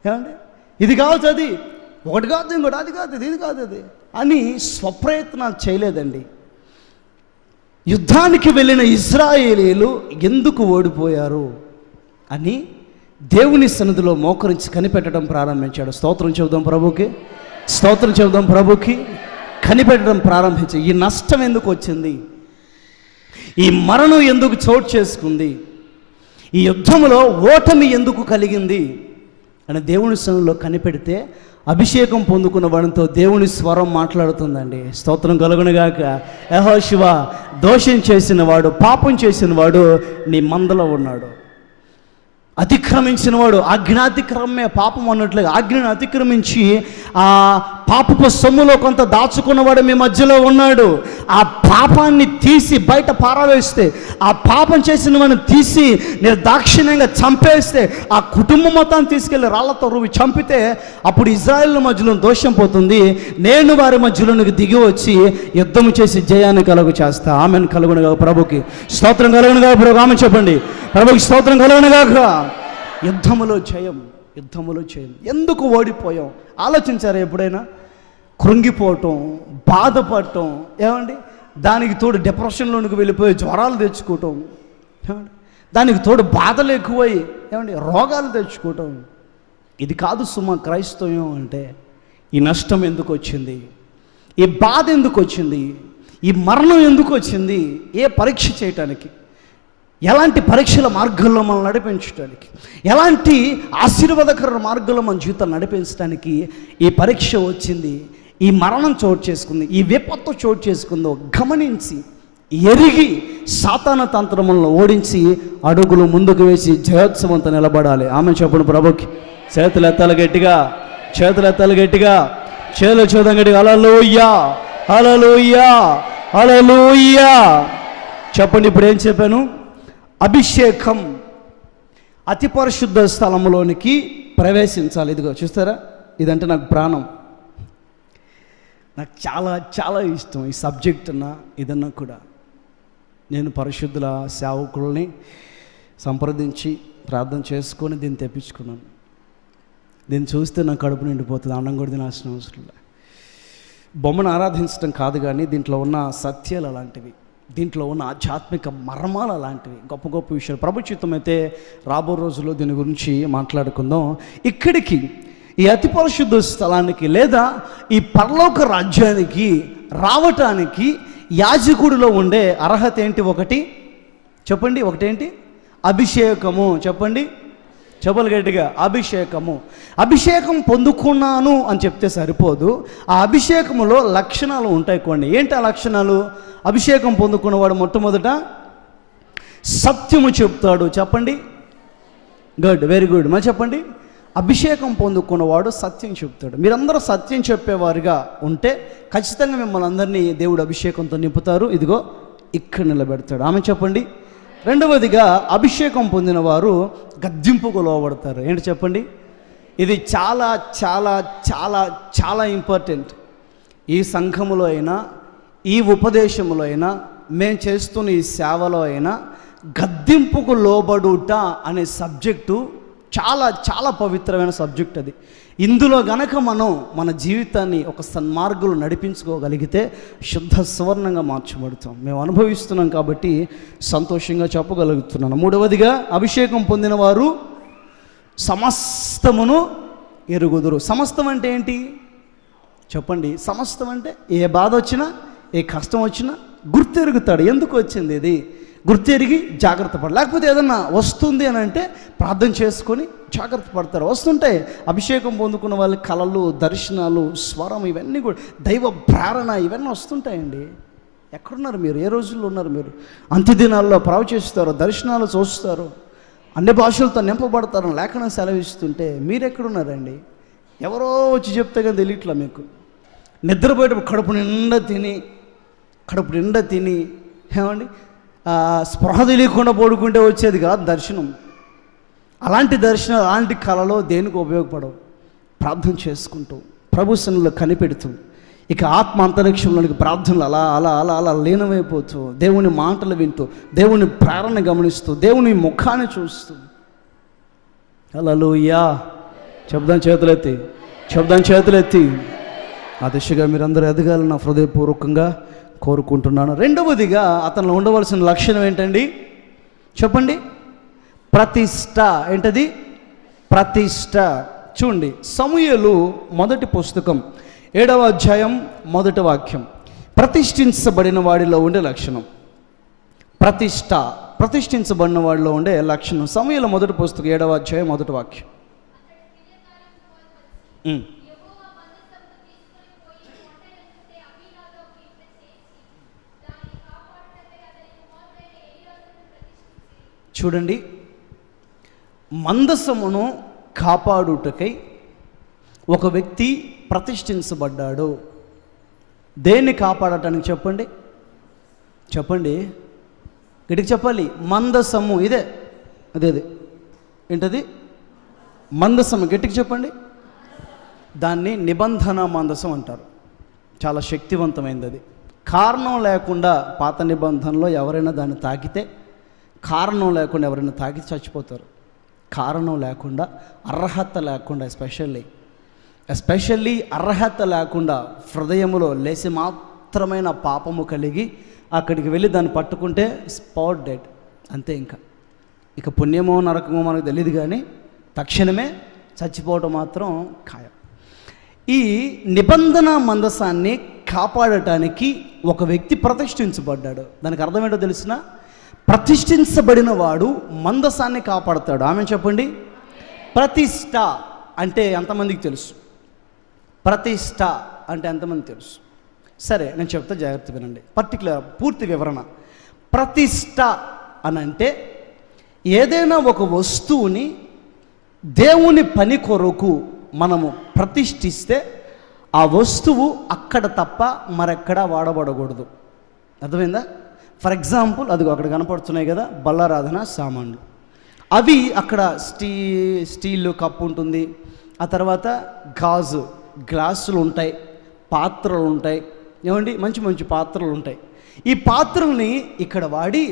ఏమండి ఇది కావచ్చు అది, ఒకటి కాదు ఇంకోటి, అది కాదు ఇది కాదు అది అని స్వప్రయత్నాలు చేయలేదండి. యుద్ధానికి వెళ్ళిన ఇశ్రాయేలీలు ఎందుకు ఓడిపోయారు అని దేవుని సన్నిధిలో మోకరించి కనిపెట్టడం ప్రారంభించాడు. స్తోత్రం చెబుదాం ప్రభుకి, స్తోత్రం చెబుదాం ప్రభుకి. కనిపెట్టడం ప్రారంభించి ఈ నష్టం ఎందుకు వచ్చింది, ఈ మరణం ఎందుకు చోటు చేసుకుంది, ఈ యుద్ధంలో ఓటమి ఎందుకు కలిగింది అని దేవుని సన్నిధిలో కనిపెడితే అభిషేకం పొందుకున్న వాడితో దేవుని స్వరం మాట్లాడుతుందండి. స్తోత్రం కలుగునుగాక. యెహోషువ దోషం చేసిన వాడు, పాపం చేసిన వాడు నీ మందలో ఉన్నాడు. అతిక్రమించిన వాడు, ఆజ్ఞాతిక్రమే పాపం అన్నట్లుగా ఆజ్ఞను అతిక్రమించి ఆ పాపపు సొమ్ములో కొంత దాచుకున్నవాడు మీ మధ్యలో ఉన్నాడు. ఆ పాపాన్ని తీసి బయట పారవేస్తే, ఆ పాపం చేసిన వాడిని తీసి నిర్దాక్షిణ్యంగా చంపేస్తే, ఆ కుటుంబం మొత్తాన్ని తీసుకెళ్ళి రాళ్లతో రువి చంపితే, అప్పుడు ఇజ్రాయేల్ మధ్యలో దోషం పోతుంది. నేను వారి మధ్యలోనికి దిగి వచ్చి యుద్ధం చేసి జయాన్ని కలుగు చేస్తా. ఆమెను కలుగునుగా. ప్రభుకి స్తోత్రం కలుగునుగా. ప్రభు ఆమె చెప్పండి. ప్రభుకి స్తోత్రం కలుగునుగాక. యుద్ధములో జయం, యుద్ధములో జయం. ఎందుకు ఓడిపోయాం ఆలోచించారా ఎప్పుడైనా? కృంగిపోవటం, బాధపడటం, ఏమండి, దానికి తోడు డిప్రెషన్లోనికి వెళ్ళిపోయి జ్వరాలు తెచ్చుకోవటం, దానికి తోడు బాధలు ఎక్కువై ఏమండి రోగాలు తెచ్చుకోవటం. ఇది కాదు సుమ క్రైస్తవ్యం అంటే. ఈ నష్టం ఎందుకు వచ్చింది? ఈ బాధ ఎందుకు వచ్చింది? ఈ మరణం ఎందుకు వచ్చింది? ఏ పరీక్ష చేయటానికి? ఎలాంటి పరీక్షల మార్గంలో మనం నడిపించడానికి, ఎలాంటి ఆశీర్వాదకర మార్గంలో మన జీవితాలు నడిపించడానికి ఈ పరీక్ష వచ్చింది, ఈ మరణం చోటు చేసుకుంది, ఈ విపత్తు చోటు చేసుకుందో గమనించి ఎరిగి సాతాన తంత్రములను ఓడించి అడుగులు ముందుకు వేసి జయోత్సవంతో నిలబడాలి. ఆమె చెప్పండి. ప్రభుకి చేతులు ఎత్తాలి గట్టిగా, చేతులు ఎత్తాలి గట్టిగా, చేతులు చూద్దాం గట్టిగా. హల్లెలూయా, హల్లెలూయా, హల్లెలూయా. చెప్పండి. ఇప్పుడు ఏం చెప్పాను? అభిషేకం అతి పరిశుద్ధ స్థలంలోనికి ప్రవేశించాలి. ఇదిగో చూస్తారా, ఇదంటే నాకు ప్రాణం, నాకు చాలా చాలా ఇష్టం ఈ సబ్జెక్ట్ అన్నా ఇదన్నా కూడా. నేను పరిశుద్ధుల సేవకుల్ని సంప్రదించి ప్రార్థన చేసుకొని దీన్ని తెప్పించుకున్నాను. దీన్ని చూస్తే నాకు కడుపు నిండిపోతుంది, అన్నం కూడా తినాల్సిన అవసరం లేదు. బొమ్మను ఆరాధించడం కాదు, కానీ దీంట్లో ఉన్న సత్యాలు అలాంటివి, దీంట్లో ఉన్న ఆధ్యాత్మిక మర్మాలు అలాంటివి, గొప్ప గొప్ప విషయాలు. ప్రభుత్వం అయితే రాబో రోజుల్లో దీని గురించి మాట్లాడుకుందాం. ఇక్కడికి ఈ అతి పరిశుద్ధ స్థలానికి లేదా ఈ పరలోక రాజ్యానికి రావటానికి యాజకుడిలో ఉండే అర్హత ఏంటి? ఒకటి చెప్పండి. ఒకటేంటి? అభిషేకము. చెప్పండి, చెప్పలు గట్టిగా. అభిషేకము. అభిషేకం పొందుకున్నాను అని చెప్తే సరిపోదు, ఆ అభిషేకములో లక్షణాలు ఉంటాయి కొన్ని. ఏంటి ఆ లక్షణాలు? అభిషేకం పొందుకున్నవాడు మొట్టమొదట సత్యము చెప్తాడు. చెప్పండి. Good, very good. మరి చెప్పండి. అభిషేకం పొందుకున్నవాడు సత్యం చెప్తాడు. మీరందరూ సత్యం చెప్పేవారుగా ఉంటే ఖచ్చితంగా మిమ్మల్ని అందరినీ దేవుడు అభిషేకంతో నింపుతారు. ఇదిగో ఇక్కడ నిలబెడతాడు. ఆమె చెప్పండి. రెండవదిగా అభిషేకం పొందిన వారు గద్దింపుకు లోబడతారు. ఏంటి చెప్పండి? ఇది చాలా చాలా చాలా చాలా ఇంపార్టెంట్. ఈ సంఘములో అయినా, ఈ ఉపదేశంలో అయినా, మేము చేస్తున్న ఈ సేవలో అయినా గద్దింపుకు లోబడుట అనే సబ్జెక్టు చాలా చాలా పవిత్రమైన సబ్జెక్ట్ అది. ఇందులో గనక మనం మన జీవితాన్ని ఒక సన్మార్గులు నడిపించుకోగలిగితే శుద్ధ సువర్ణంగా మార్చబడతాం. మేము అనుభవిస్తున్నాం కాబట్టి సంతోషంగా చెప్పగలుగుతున్నాను. మూడవదిగా అభిషేకం పొందిన వారు సమస్తమును ఎరుగుదురు. సమస్తం అంటే ఏంటి చెప్పండి? సమస్తం అంటే ఏ బాధ వచ్చినా, ఏ కష్టం వచ్చినా గుర్తెరుగుతాడు. ఎందుకు వచ్చింది ఇది గుర్తెరిగి జాగ్రత్త పడ. లేకపోతే ఏదన్నా వస్తుంది అని అంటే ప్రార్థన చేసుకొని జాగ్రత్త పడతారు. వస్తుంటాయి అభిషేకం పొందుకున్న వాళ్ళకి కళలు, దర్శనాలు, స్వరం, ఇవన్నీ కూడా దైవ ప్రేరణ ఇవన్నీ వస్తుంటాయండి. ఎక్కడున్నారు మీరు? ఏ రోజుల్లో ఉన్నారు మీరు? అంత్యదినాల్లో ప్రవచిస్తారు, దర్శనాలు చూస్తారు, అన్ని భాషలతో నింపబడతారు, లేఖనం సెలవిస్తుంటే మీరెక్కడున్నారండి? ఎవరో వచ్చి చెప్తే కానీ తెలియట్లా మీకు. నిద్రపోయేటప్పుడు కడుపు నిండా తిని ఏమండి స్పృహ తెలియకుండా పడుకుంటే వచ్చేది కాదు దర్శనం. అలాంటి దర్శనం, అలాంటి కళలో దేనికి ఉపయోగపడవు. ప్రార్థన చేసుకుంటూ ప్రభు సన్నిధిలో కనిపెడుతూ ఇక ఆత్మ అంతరిక్షంలోనికి ప్రార్థనలు అలా అలా అలా అలా లీనమైపోతూ దేవుని మాటలు వింటూ, దేవుని ప్రేరణ గమనిస్తూ, దేవుని ముఖాన్ని చూస్తూ. హల్లెలూయా. చెప్దాం చేతులెత్తి, చెప్దాం చేతులెత్తి. ఆ దిశగా మీరందరూ ఎదగాలని నా హృదయపూర్వకంగా కోరుకుంటున్నాను. రెండవదిగా అతనిలో ఉండవలసిన లక్షణం ఏంటండి చెప్పండి? ప్రతిష్ట. ఏంటది? ప్రతిష్ట. చూడండి, సమూయేలు మొదటి పుస్తకం 7వ అధ్యాయం 1వ వాక్యం. ప్రతిష్ఠించబడిన వాడిలో ఉండే లక్షణం ప్రతిష్ట. ప్రతిష్ఠించబడిన వాడిలో ఉండే లక్షణం. సమూయేలు మొదటి పుస్తకం 7వ అధ్యాయం 1వ వాక్యం. చూడండి, మందసమును కాపాడుటకై ఒక వ్యక్తి ప్రతిష్ఠించబడ్డాడు. దేన్ని కాపాడటానికి చెప్పండి, చెప్పండి, గట్టిగా చెప్పాలి. మందసము, ఇదే అదే ఏంటది? మందసము, గట్టిగా చెప్పండి. దాన్ని నిబంధన మందసం అంటారు. చాలా శక్తివంతమైనది అది. కారణం లేకుండా పాత నిబంధనలో ఎవరైనా దాన్ని తాకితే, కారణం లేకుండా ఎవరైనా తాకి చచ్చిపోతారు. కారణం లేకుండా, అర్హత లేకుండా, ఎస్పెషల్లీ అర్హత లేకుండా హృదయములో లేసి మాత్రమైన పాపము కలిగి అక్కడికి వెళ్ళి దాన్ని పట్టుకుంటే స్పాట్ డెడ్, అంతే. ఇక పుణ్యమో నరకమో మనకు తెలియదు, కానీ తక్షణమే చచ్చిపోవటం మాత్రం ఖాయం. ఈ నిబంధన మందసాన్ని కాపాడటానికి ఒక వ్యక్తి ప్రతిష్ఠించబడ్డాడు. దానికి అర్థం ఏంటో తెలిసిన? ప్రతిష్ఠించబడిన వాడు మందసాన్ని కాపాడుతాడు. ఆమె చెప్పండి. ప్రతిష్ఠ అంటే ఎంతమందికి తెలుసు? ప్రతిష్ఠ అంటే ఎంతమంది తెలుసు? సరే, నేను చెప్తా, జాగ్రత్త వినండి. పూర్తి వివరణ. ప్రతిష్ఠ అని అంటే ఏదైనా ఒక వస్తువుని దేవుని పని కొరకు మనము ప్రతిష్ఠిస్తే ఆ వస్తువు అక్కడ తప్ప మరెక్కడా వాడబడకూడదు. అర్థమైందా? ఫర్ ఎగ్జాంపుల్, అదిగో అక్కడ కనపడుతున్నాయి కదా బల్లారాధన సామాన్లు. అవి అక్కడ స్టీల్ కప్పు ఉంటుంది, ఆ తర్వాత గ్లాసులు ఉంటాయి, పాత్రలు ఉంటాయి. ఏమండి, మంచి మంచి పాత్రలు ఉంటాయి. ఈ పాత్రల్ని ఇక్కడ వాడి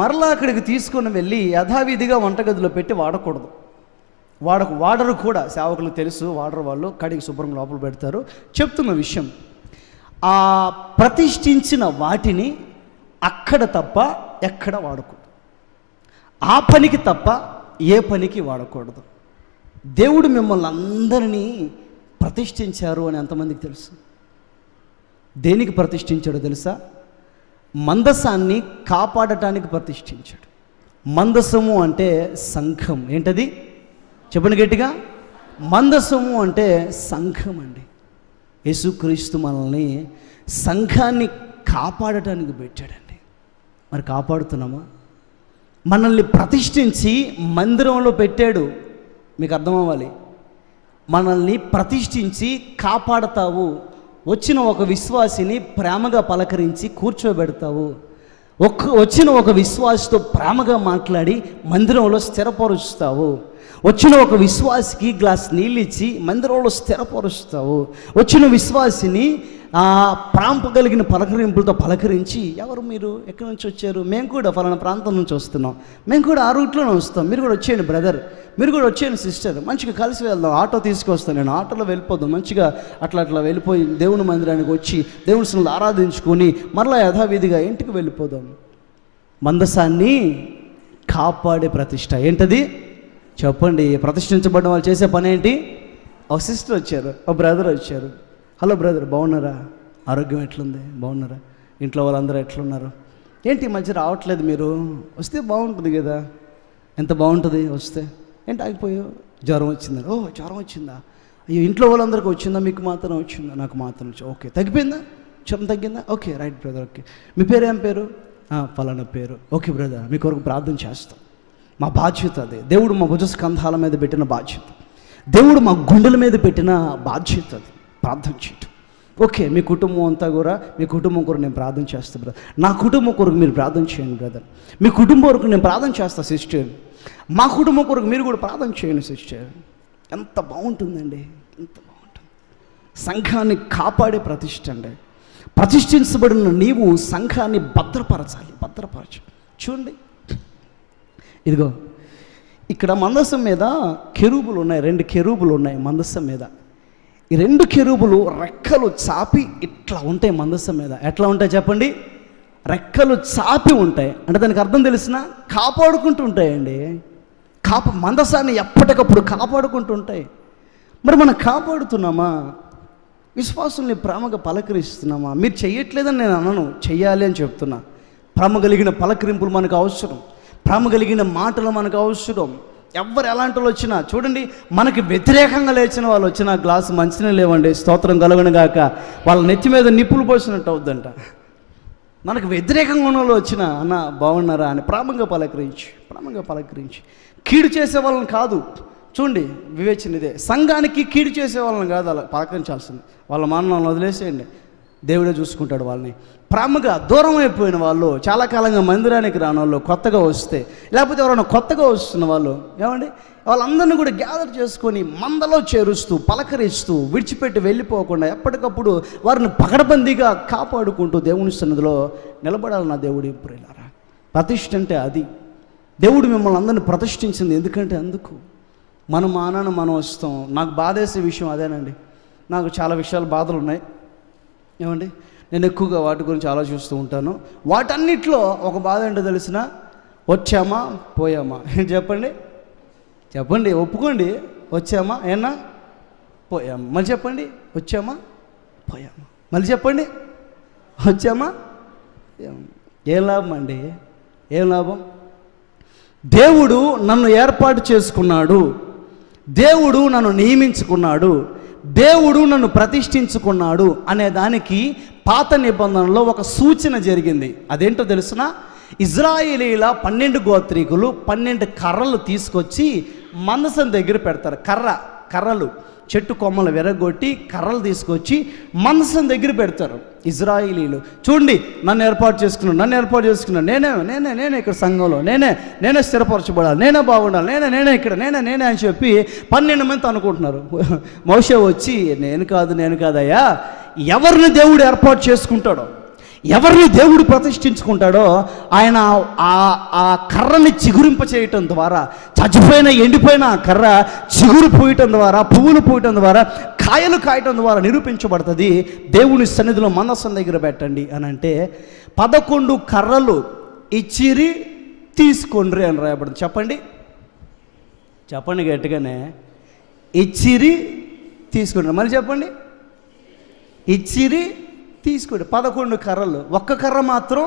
మరలా అక్కడికి తీసుకొని వెళ్ళి యథావిధిగా వంటగదిలో పెట్టి వాడకూడదు. వాడరు కూడా. సేవకులకు తెలుసు, వాడరు. వాళ్ళు కడిగి శుభ్రం లోపల పెడతారు. చెప్తున్న విషయం, ఆ ప్రతిష్ఠించిన వాటిని అక్కడ తప్ప ఎక్కడ వాడకూడదు. ఆ పనికి తప్ప ఏ పనికి వాడకూడదు. దేవుడు మిమ్మల్ని అందరినీ ప్రతిష్ఠించారు అని ఎంతమందికి తెలుసు? దేనికి ప్రతిష్ఠించాడో తెలుసా? మందసాన్ని కాపాడటానికి ప్రతిష్ఠించాడు. మందసము అంటే సంఘం. ఏంటది? చెప్పండి గట్టిగా. మందసము అంటే సంఘం అండి. యేసుక్రీస్తు మనల్ని సంఘాన్ని కాపాడటానికి పెట్టాడండి. మరి కాపాడుతున్నామా? మనల్ని ప్రతిష్ఠించి మందిరంలో పెట్టాడు. మీకు అర్థమవ్వాలి. మనల్ని ప్రతిష్ఠించి కాపాడతావు. వచ్చిన ఒక విశ్వాసిని ప్రేమగా పలకరించి కూర్చోబెడతావు. వచ్చిన ఒక విశ్వాసితో ప్రేమగా మాట్లాడి మందిరంలో స్థిరపరుస్తావు. వచ్చిన ఒక విశ్వాసికి గ్లాస్ నీళ్ళు ఇచ్చి మందిరంలో స్థిరపరుస్తావు. వచ్చిన విశ్వాసిని కలిగిన పలకరింపులతో పలకరించి, ఎవరు మీరు, ఎక్కడి నుంచి వచ్చారు? మేము కూడా ఫలానా ప్రాంతం నుంచి వస్తున్నాం, మేము కూడా ఆ రూట్లోనే వస్తాం, మీరు కూడా వచ్చేయండి బ్రదర్, మీరు కూడా వచ్చేయండి సిస్టర్, మంచిగా కలిసి వెళ్దాం, ఆటో తీసుకొస్తాను, నేను ఆటోలో వెళ్ళిపోదాం, మంచిగా అట్లా వెళ్ళిపోయి దేవుని మందిరానికి వచ్చి దేవుని సన్నిధిలో ఆరాధించుకొని మరలా యథావిధిగా ఇంటికి వెళ్ళిపోదాం. మందసాన్ని కాపాడే ప్రతిష్ట. ఏంటది? చెప్పండి. ప్రతిష్ఠించబడిన వాళ్ళు చేసే పని ఏంటి? ఒక సిస్టర్ వచ్చారు, ఒక బ్రదర్ వచ్చారు. హలో బ్రదర్, బాగున్నారా? ఆరోగ్యం ఎట్లుంది? బాగున్నారా? ఇంట్లో వాళ్ళందరూ ఎట్లున్నారు? ఏంటి ఈ మధ్య రావట్లేదు మీరు? వస్తే బాగుంటుంది కదా. ఎంత బాగుంటుంది వస్తే. ఏంటి ఆగిపోయావు? జ్వరం వచ్చిందా? ఓ జ్వరం వచ్చిందా? అయ్యో, ఇంట్లో వాళ్ళందరికీ వచ్చిందా? మీకు మాత్రం వచ్చిందా? నాకు మాత్రం వచ్చి. ఓకే, తగ్గిపోయిందా? జ్వరం తగ్గిందా? Okay, right brother. ఓకే, మీ పేరు ఏం పేరు? ఫలానా పేరు. ఓకే బ్రదర్, మీ కొరకు ప్రార్థన చేస్తాం. మా బాధ్యత అదే. దేవుడు మా భుజస్కంధాల మీద పెట్టిన బాధ్యత, దేవుడు మా గుండెల మీద పెట్టిన బాధ్యత అది, ప్రార్థన చేయటం. ఓకే, మీ కుటుంబం అంతా కూడా, మీ కుటుంబం కొరకు నేను ప్రార్థన చేస్తాను బ్రదర్. నా కుటుంబం కొరకు మీరు ప్రార్థన చేయండి బ్రదర్. మీ కుటుంబం కొరకు నేను ప్రార్థన చేస్తాను సిస్టర్. మా కుటుంబం కొరకు మీరు కూడా ప్రార్థన చేయండి సిస్టర్. ఎంత బాగుంటుందండి, ఎంత బాగుంటుంది. సంఘాన్ని కాపాడే ప్రతిష్ఠ అండి. ప్రతిష్ఠించబడిన నీవు సంఘాన్ని భద్రపరచాలి. చూడండి, ఇదిగో ఇక్కడ మందసం మీద కెరూబులు ఉన్నాయి, 2 కెరూబులు ఉన్నాయి మందసం మీద. ఈ 2 కెరూబులు రెక్కలు చాపి ఇట్లా ఉంటాయి మందసం మీద. ఎట్లా ఉంటాయి చెప్పండి? రెక్కలు చాపి ఉంటాయి. అంటే దానికి అర్థం తెలిసిన? కాపాడుకుంటూ ఉంటాయండి. మందసాన్ని ఎప్పటికప్పుడు కాపాడుకుంటూ ఉంటాయి. మరి మనం కాపాడుతున్నామా? విశ్వాసుల్ని ప్రేమగా పలకరిస్తున్నామా? మీరు చెయ్యట్లేదని నేను అనను, చెయ్యాలి అని చెప్తున్నా. ప్రేమ కలిగిన పలకరింపులు మనకు అవసరం, ప్రేమ కలిగిన మాటలు మనకు అవసరం. ఎవరు ఎలాంటి వాళ్ళు వచ్చినా చూడండి, మనకి వ్యతిరేకంగా లేచిన వాళ్ళు వచ్చిన గ్లాసు మంచినే లేవండి, స్తోత్రం కలుగును గాక, వాళ్ళ నెత్తి మీద నిప్పులు పోసినట్టు అవుద్దంట. మనకు వ్యతిరేకంగా ఉన్న వాళ్ళు వచ్చినా, అన్న బాగున్నారా అని ప్రేమగా పలకరించి కీడు చేసే వాళ్ళని కాదు. చూడండి, వివేచన ఇదే. సంఘానికి కీడు చేసే వాళ్ళని కాదు అలా పలకరించాల్సింది. వాళ్ళ మానవాళ్ళని వదిలేసేయండి, దేవుడే చూసుకుంటాడు వాళ్ళని. ప్రేమగా దూరం అయిపోయిన వాళ్ళు, చాలా కాలంగా మందిరానికి రాని వాళ్ళు, కొత్తగా వస్తే, లేకపోతే ఎవరైనా కొత్తగా వస్తున్న వాళ్ళు, ఏమండి, వాళ్ళందరినీ కూడా గ్యాదర్ చేసుకొని మందలో చేరుస్తూ, పలకరిస్తూ, విడిచిపెట్టి వెళ్ళిపోకుండా ఎప్పటికప్పుడు వారిని పకడ్బందీగా కాపాడుకుంటూ దేవుని సన్నిధిలో నిలబడాలి. నా దేవుడి ప్రియులారా, ప్రతిష్ఠ అంటే అది. దేవుడు మిమ్మల్ని అందరినీ ప్రతిష్ఠించింది ఎందుకంటే అందుకు. మనం మానాన మనం వస్తాం. నాకు బాధేసే విషయం అదేనండి. నాకు చాలా విషయాలు బాధలు ఉన్నాయి, ఏమండి. నేను ఎక్కువగా వాటి గురించి ఆలోచిస్తూ ఉంటాను. వాటన్నిటిలో ఒక బాధ ఏంటో తెలిసిన, వచ్చామా పోయామా. చెప్పండి చెప్పండి, ఒప్పుకోండి. వచ్చామా ఏనా పోయామా. మళ్ళీ చెప్పండి, వచ్చామా పోయామా. మళ్ళీ చెప్పండి, వచ్చామా. ఏం లాభం అండి, ఏం లాభం? దేవుడు నన్ను ఏర్పాటు చేసుకున్నాడు, దేవుడు నన్ను నియమించుకున్నాడు, దేవుడు నన్ను ప్రతిష్ఠించుకున్నాడు అనే దానికి పాత నిబంధనలో ఒక సూచన జరిగింది. అదేంటో తెలుసునా? ఇజ్రాయేలీల 12 గోత్రీకులు 12 కర్రలు తీసుకొచ్చి మందసం దగ్గర పెడతారు. కర్రలు చెట్టు కొమ్మలు విరగొట్టి కర్రలు తీసుకొచ్చి మందసం దగ్గర పెడతారు ఇజ్రాయేలీలు. చూడండి, నన్ను ఏర్పాటు చేసుకున్నాను, నేనే ఇక్కడ సంఘంలో, నేనే స్థిరపరచబడాలి, నేనే బాగుండాలి, నేనే ఇక్కడ, నేనే అని చెప్పి 12 మంది అనుకుంటున్నారు. మోషే వచ్చి, నేను కాదయ్యా, ఎవరిని దేవుడు ఏర్పాటు చేసుకుంటాడో, ఎవరిని దేవుడు ప్రతిష్ఠించుకుంటాడో ఆయన ఆ కర్రని చిగురింప చేయటం ద్వారా, చచ్చిపోయిన ఎండిపోయిన ఆ కర్ర చిగురు పూయటం ద్వారా, పువ్వులు పూయటం ద్వారా, కాయలు కాయటం ద్వారా నిరూపించబడుతుంది. దేవుని సన్నిధిలో మందసం దగ్గర పెట్టండి అని అంటే 11 కర్రలు ఇచ్చిరి తీసుకోండి అని రాయబడింది. చెప్పండి గట్టిగానే, ఇచ్చిరి తీసుకోండి. మళ్ళీ చెప్పండి, ఇచ్చిరి తీసుకోండి. 11 కర్రలు, ఒక్క కర్ర మాత్రం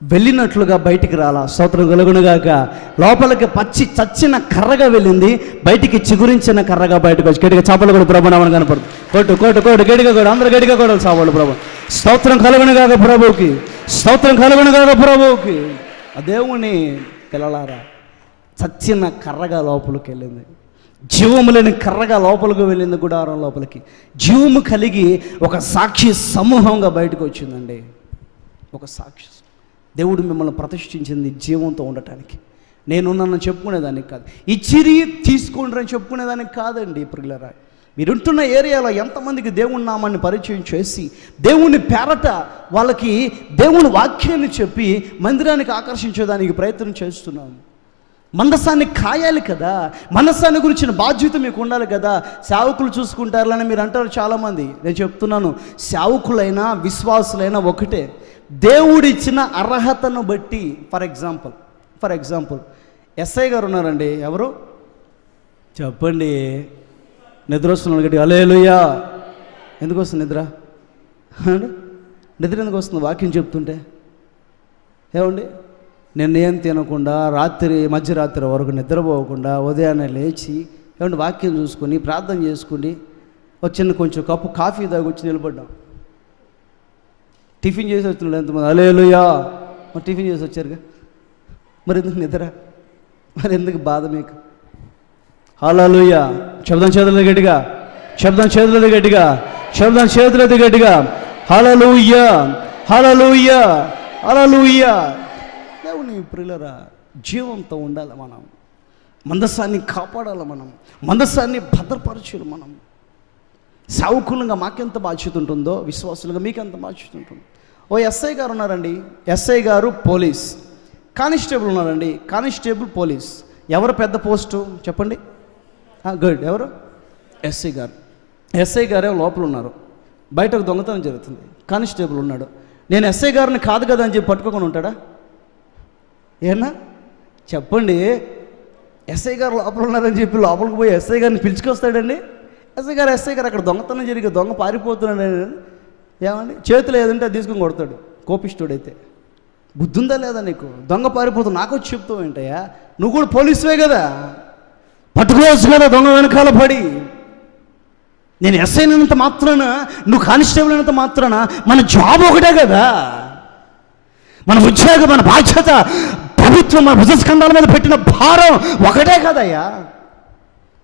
వెళ్ళినట్లుగా బయటికి రాలా. స్తోత్రం కలుగునుగాక. లోపలికి చచ్చిన కర్రగా వెళ్ళింది, బయటికి చిగురించిన కర్రగా బయటకు వచ్చి. గట్టిగా చాపలు కూడా ప్రభు నామని కనపడుతుంది. కొట్టు గట్టిగా కూడా, అందరూ గట్టిగా కూడా చాపలు ప్రభు. స్తోత్రం కలుగునుగాక ప్రభువుకి, స్తోత్రం కలుగునుగాక ప్రభువుకి. ఆ దేవుని పిల్లలారా, చచ్చిన కర్రగా లోపలికి వెళ్ళింది, జీవము లేని కర్రగా లోపలికి వెళ్ళింది. గుడారం లోపలికి జీవము కలిగి ఒక సాక్షి సమూహంగా బయటకు వచ్చిందండి. ఒక సాక్షి. దేవుడు మిమ్మల్ని ప్రతిష్ఠించింది జీవంతో ఉండటానికి. నేనున్నానని చెప్పుకునేదానికి కాదు, ఇచ్చిరి తీసుకోండి అని చెప్పుకునేదానికి కాదండి. ప్రియులారా, మీరుంటున్న ఏరియాలో ఎంతమందికి దేవుని నామాన్ని పరిచయం చేసి, దేవుని పేరట వాళ్ళకి దేవుని వాక్యాన్ని చెప్పి మందిరానికి ఆకర్షించేదానికి ప్రయత్నం చేస్తున్నాము. మందసాన్ని కాయాలి కదా, మనస్సాన్ని గురించిన బాధ్యత మీకు ఉండాలి కదా. సేవకులు చూసుకుంటారని మీరు అంటారు చాలామంది. నేను చెప్తున్నాను, సేవకులైనా విశ్వాసులైనా ఒకటే. దేవుడిచ్చిన అర్హతను బట్టి, ఫర్ ఎగ్జాంపుల్ ఎస్ఐ గారు ఉన్నారండి. ఎవరు చెప్పండి? నిద్ర వస్తున్నాడు గట్టి హల్లెలూయా. ఎందుకు వస్తుంది నిద్ర ఎందుకు వస్తుంది? వాక్యం చెప్తుంటే. ఏమండి, నేను తినకుండా మధ్యరాత్రి వరకు నిద్రపోకుండా ఉదయాన్నే లేచి, ఏమంటే వాక్యం చూసుకొని ప్రార్థన చేసుకుని కొంచెం కప్పు కాఫీ తాగి వచ్చి నిలబడ్డాం. టిఫిన్ చేసి వచ్చినాడు ఎంతమంది? హల్లెలూయా. మరి టిఫిన్ చేసి వచ్చారుగా, మరి ఎందుకు నిద్ర? మరి ఎందుకు బాధ మీకు? హల్లెలూయా. శబ్దం చేతులది గట్టిగా, శబ్దం చేతులది గట్టిగా, శబ్దం చేతులది గట్టిగా. హల్లెలూయా, హల్లెలూయా, హల్లెలూయా. దేవుని ప్రియులారా, జీవంతో ఉండాలి మనం. మందసాన్ని కాపాడాలి మనం, మందసాన్ని భద్రపరచాలి మనం. సావుకులంగా మాకెంత బాధ్యత ఉంటుందో, విశ్వాసులుగా మీకెంత బాధ్యత ఉంటుంది. ఓ ఎస్ఐ గారు ఉన్నారండి. ఎస్ఐ గారు పోలీస్, కానిస్టేబుల్ ఉన్నారండి. Constable police. ఎవరు పెద్ద పోస్టు చెప్పండి? గుడ్. ఎవరు? ఎస్ఐ గారు. ఎస్ఐ గారే లోపల ఉన్నారు, బయటకు దొంగతనం జరుగుతుంది. కానిస్టేబుల్ ఉన్నాడు. నేను ఎస్ఐ గారిని కాదు కదా అని చెప్పి పట్టుకోకుండా ఉంటాడా? ఏనా చెప్పండి? ఎస్ఐ గారు లోపల ఉన్నారని చెప్పి లోపలికి పోయి ఎస్ఐ గారిని పిలుచుకొస్తాడండి? ఎస్ఐ గారు అక్కడ దొంగతనం జరిగి దొంగ పారిపోతున్నాడు ఏమండి, చేతులు ఏదంటే అది తీసుకొని కొడతాడు. కోపిష్టుడైతే బుద్ధి ఉందా లేదా నీకు? దొంగ పారిపోతావు నాకు వచ్చి చెప్తావు ఏంటయ్యా? నువ్వు కూడా పోలీసువే కదా, పట్టుకోవచ్చు కదా దొంగ వెనకాల పడి. నేను ఎస్ఐ అయినంత మాత్రాన, నువ్వు కానిస్టేబుల్ అయినంత మాత్రాన మన జాబ్ ఒకటే కదా, మన ఉద్యోగం, మన బాధ్యత ప్రభుత్వం మన భుజస్కంధాల మీద పెట్టిన భారం ఒకటే కదయ్యా.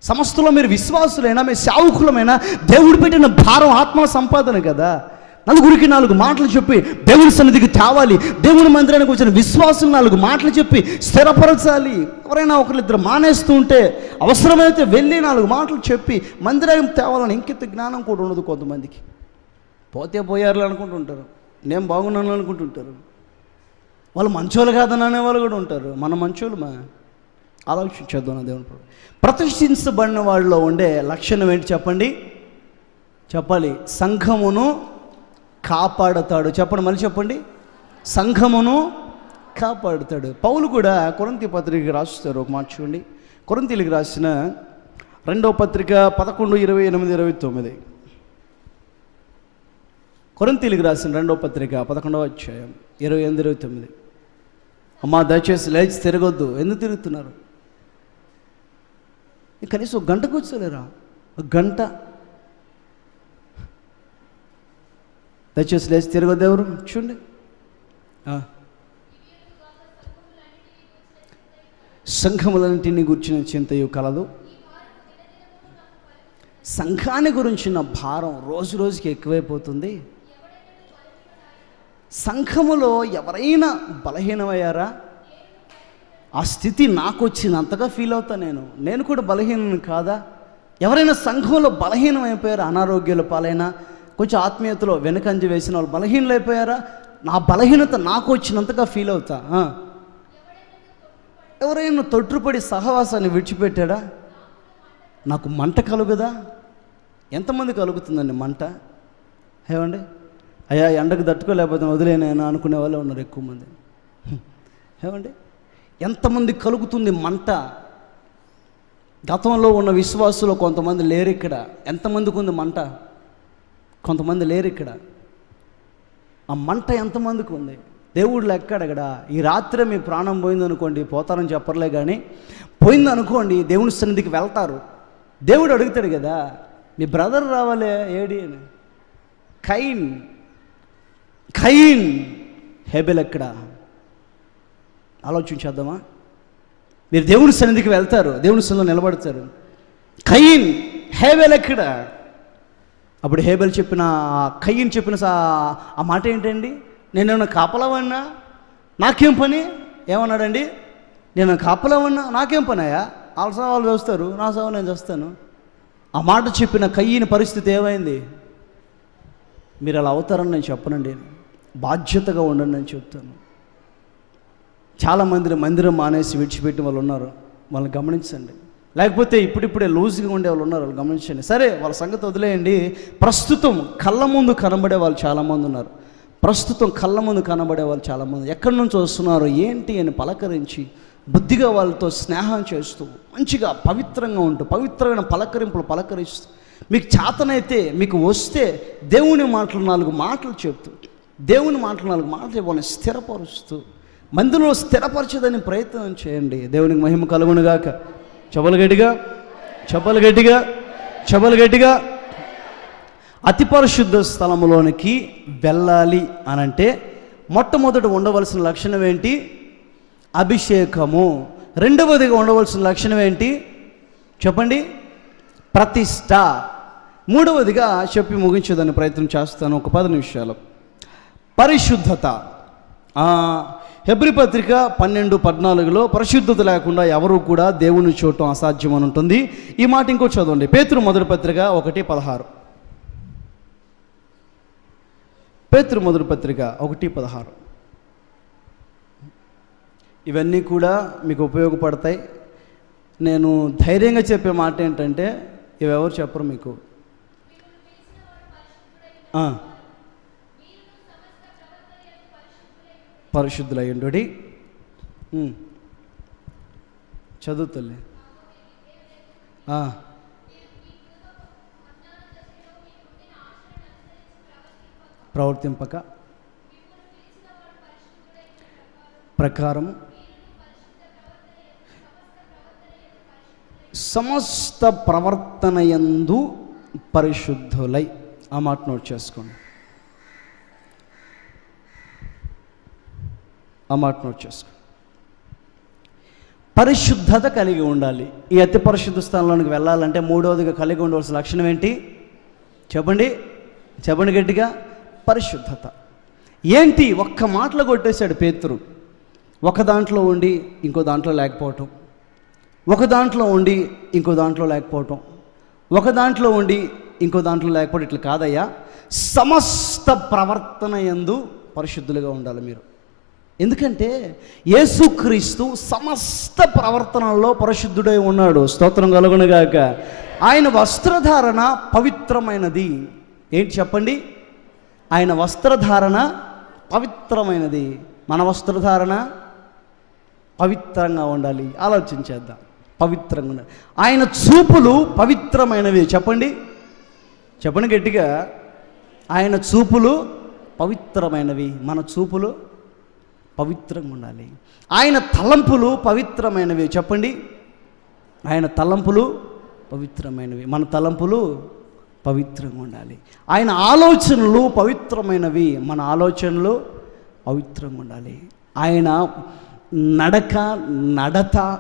సమస్తలో మీరు విశ్వాసులైనా, మీ సేవకులమైనా దేవుడు పెట్టిన భారం ఆత్మ సంపాదన కదా. నలుగురికి 4 మాటలు చెప్పి దేవుని సన్నిధికి తేవాలి. దేవుని మందిరానికి వచ్చిన విశ్వాసులు 4 మాటలు చెప్పి స్థిరపరచాలి. ఎవరైనా ఒకరిద్దరు మానేస్తూ ఉంటే అవసరమైతే వెళ్ళి 4 మాటలు చెప్పి మందిరానికి తేవాలని ఇంకెంత జ్ఞానం కూడా ఉండదు కొంతమందికి. పోతే పోయారు అనుకుంటుంటారు, నేను బాగున్నాను అనుకుంటుంటారు. వాళ్ళు మంచోళ్ళు కాదని అనేవాళ్ళు కూడా ఉంటారు. మన మంచోళ్ళమా? ఆలోచించేద్దాం నా దేవుని. ప్రతిష్ఠించబడిన వాళ్ళలో ఉండే లక్షణం ఏంటి చెప్పండి? చెప్పాలి. సంఘమును కాపాడుతాడు. చెప్పండి, మళ్ళీ చెప్పండి. సంఘమును కాపాడుతాడు. పౌలు కూడా కొరింథీ పత్రిక రాస్తారు. ఒక మాట చూడండి. కొరింథీలకు రాసిన 2వ పత్రిక 11:28-29. కొరింథీలకు రాసిన 2వ పత్రిక 11వ అధ్యాయం 28-29. అమ్మా దయచేసి లేచి తిరగొద్దు. ఎందుకు తిరుగుతున్నారు? కనీసం 1 గంట కూర్చోలేరా? 1 గంట. దయచేసి లేచి తిరగొద్దు. ఎవరు చూడండి. సంఘములన్నింటినీ గురించిన చింతయు కలదు. సంఘాన్ని గురించిన భారం రోజు రోజుకి ఎక్కువైపోతుంది. సంఘములో ఎవరైనా బలహీనమయ్యారా? ఆ స్థితి నాకు వచ్చినంతగా ఫీల్ అవుతా. నేను కూడా బలహీనం కాదా? ఎవరైనా సంఘంలో బలహీనం అయిపోయారా? అనారోగ్యాల పాలైనా, కొంచెం ఆత్మీయతలో వెనకంజ వేసిన వాళ్ళు బలహీనలు అయిపోయారా? నా బలహీనత నాకు వచ్చినంతగా ఫీల్ అవుతా. ఎవరైనా తొట్టుపడి సహవాసాన్ని విడిచిపెట్టాడా? నాకు మంట కలుగుదా? ఎంతమంది కలుగుతుందండి మంట? ఏమండి, అయ్యా ఎండకు తట్టుకోలేకపోతే వదిలేనైనా అనుకునే వాళ్ళే ఉన్నారు ఎక్కువ మంది. ఏమండి, ఎంతమంది కలుగుతుంది మంట? గతంలో ఉన్న విశ్వాసులు కొంతమంది లేరు ఇక్కడ. ఎంతమందికి ఉంది మంట? కొంతమంది లేరు ఇక్కడ. ఆ మంట ఎంతమందికి ఉంది? దేవుడు లెక్కాడు అక్కడ. ఈ రాత్రి మీ ప్రాణం పోయిందనుకోండి, పోతారని చెప్పర్లే, కానీ పోయిందనుకోండి దేవుని సన్నిధికి వెళ్తారు. దేవుడు అడుగుతాడు కదా, మీ బ్రదర్ రావాలే ఏడి అని. కయీన్ హేబెల్ ఎక్కడ? ఆలోచించేద్దామా? మీరు దేవుని సన్నిధికి వెళ్తారు, దేవుని సన్నిధిలో నిలబడతారు. కయీన్ హేబెల్ ఎక్కడ? అప్పుడు హేబెల్ చెప్పిన, కయీన్ చెప్పిన ఆ మాట ఏంటండి? నేనేమన్నా కాపలావన్నా? నాకేం పని? ఏమన్నాడండి? నేను కాపలావన్నా? నాకేం పనాయా? వాళ్ళ సేవ వాళ్ళు చూస్తారు, నా సేవ నేను చేస్తాను. ఆ మాట చెప్పిన కయీన్ పరిస్థితి ఏమైంది? మీరు అలా అవుతారని నేను చెప్పనండి, బాధ్యతగా ఉండండి అని చెప్తాను. చాలామంది మందిరం మానేసి విడిచిపెట్టిన వాళ్ళు ఉన్నారు, వాళ్ళని గమనించండి. లేకపోతే ఇప్పుడిప్పుడే లూజ్గా ఉండే వాళ్ళు ఉన్నారు, వాళ్ళు గమనించండి. సరే, వాళ్ళ సంగతి వదిలేయండి. ప్రస్తుతం కళ్ళ ముందు కనబడే వాళ్ళు చాలామంది ఉన్నారు. చాలామంది ఎక్కడి నుంచి వస్తున్నారు ఏంటి అని పలకరించి, బుద్ధిగా వాళ్ళతో స్నేహం చేస్తూ, మంచిగా పవిత్రంగా ఉంటూ, పవిత్రమైన పలకరిస్తూ, మీకు చేతనైతే, మీకు వస్తే దేవుని మాటలు 4 మాటలు చెప్తూ, వాళ్ళని స్థిరపరుస్తూ, మందిలో స్థిరపరచదని ప్రయత్నం చేయండి. దేవునికి మహిమ కలుగునుగాక. చెప్పలు గట్టిగా. అతి పరిశుద్ధ స్థలములోనికి వెళ్ళాలి అనంటే మొట్టమొదట ఉండవలసిన లక్షణం ఏంటి? అభిషేకము. రెండవదిగా ఉండవలసిన లక్షణం ఏంటి చెప్పండి? ప్రతిష్ట. మూడవదిగా చెప్పి ముగించేదాన్ని ప్రయత్నం చేస్తాను ఒక 10 నిమిషాలు. పరిశుద్ధత. హెబ్రీ పత్రిక 12:14లో పరిశుద్ధత లేకుండా ఎవరు కూడా దేవుని చూడటం అసాధ్యం అని ఉంటుంది. ఈ మాట ఇంకో చదవండి. పేతురు మొదటి పత్రిక 1:16. పేతురు మొదటి పత్రిక 1:16. ఇవన్నీ కూడా మీకు ఉపయోగపడతాయి. నేను ధైర్యంగా చెప్పే మాట ఏంటంటే, ఇవెవరు చెప్పరు మీకు. పరిశుద్ధులయ్యుండుడి. చదువుతలే. ప్రవర్తింపక ప్రకారం సమస్త ప్రవర్తనయందు పరిశుద్ధులై. ఆ మాట నోట్ చేసుకోండి. పరిశుద్ధత కలిగి ఉండాలి. ఈ అతి పరిశుద్ధ స్థానంలోనికి వెళ్ళాలంటే మూడవదిగా కలిగి ఉండవలసిన లక్షణం ఏంటి? చెప్పండి, చెప్పండి గట్టిగా. పరిశుద్ధత. ఏంటి? ఒక్క మాటలో కొట్టేశాడు పేతురు. ఒక దాంట్లో ఉండి ఇంకో దాంట్లో లేకపోవటం, ఒక దాంట్లో ఉండి ఇంకో దాంట్లో లేకపోవటం, ఒక దాంట్లో ఉండి ఇంకో దాంట్లో లేకపోవడం ఇట్లా కాదయ్యా. సమస్త ప్రవర్తన యందు పరిశుద్ధులుగా ఉండాలి మీరు. ఎందుకంటే యేసుక్రీస్తు సమస్త ప్రవర్తనలో పరిశుద్ధుడై ఉన్నాడు. స్తోత్రం కలుగునుగాక. ఆయన వస్త్రధారణ పవిత్రమైనది. ఏంటి చెప్పండి? ఆయన వస్త్రధారణ పవిత్రమైనది. మన వస్త్రధారణ పవిత్రంగా ఉండాలి. ఆలోచించేద్దాం. పవిత్రంగా ఉండాలి. ఆయన చూపులు పవిత్రమైనవి. చెప్పండి, చెప్పండి గట్టిగా. ఆయన చూపులు పవిత్రమైనవి. మన చూపులు పవిత్రంగా ఉండాలి. ఆయన తలంపులు పవిత్రమైనవి. చెప్పండి, ఆయన తలంపులు పవిత్రమైనవి. మన తలంపులు పవిత్రంగా ఉండాలి. ఆయన ఆలోచనలు పవిత్రమైనవి. మన ఆలోచనలు పవిత్రంగా ఉండాలి. ఆయన నడక, నడత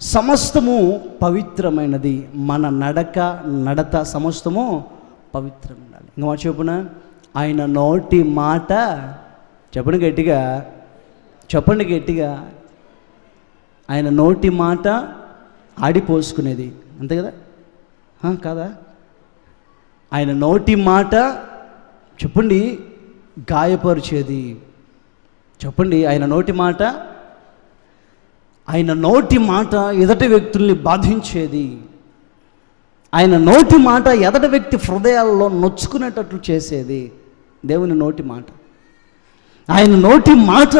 సమస్తము పవిత్రమైనది. మన నడక, నడత సమస్తము పవిత్రంగా ఉండాలి. ఇంకా చెప్పున ఆయన నోటి మాట, చెప్పండి గట్టిగా, చెప్పండి గట్టిగా. ఆయన నోటి మాట ఆడిపోసుకునేది, అంతే కదా? కాదా? ఆయన నోటి మాట చెప్పండి గాయపరిచేది. చెప్పండి, ఆయన నోటి మాట, ఆయన నోటి మాట ఎదటి వ్యక్తుల్ని బాధించేది. ఆయన నోటి మాట ఎదటి వ్యక్తి హృదయాల్లో నొచ్చుకునేటట్లు చేసేది దేవుని నోటి మాట. ఆయన నోటి మాట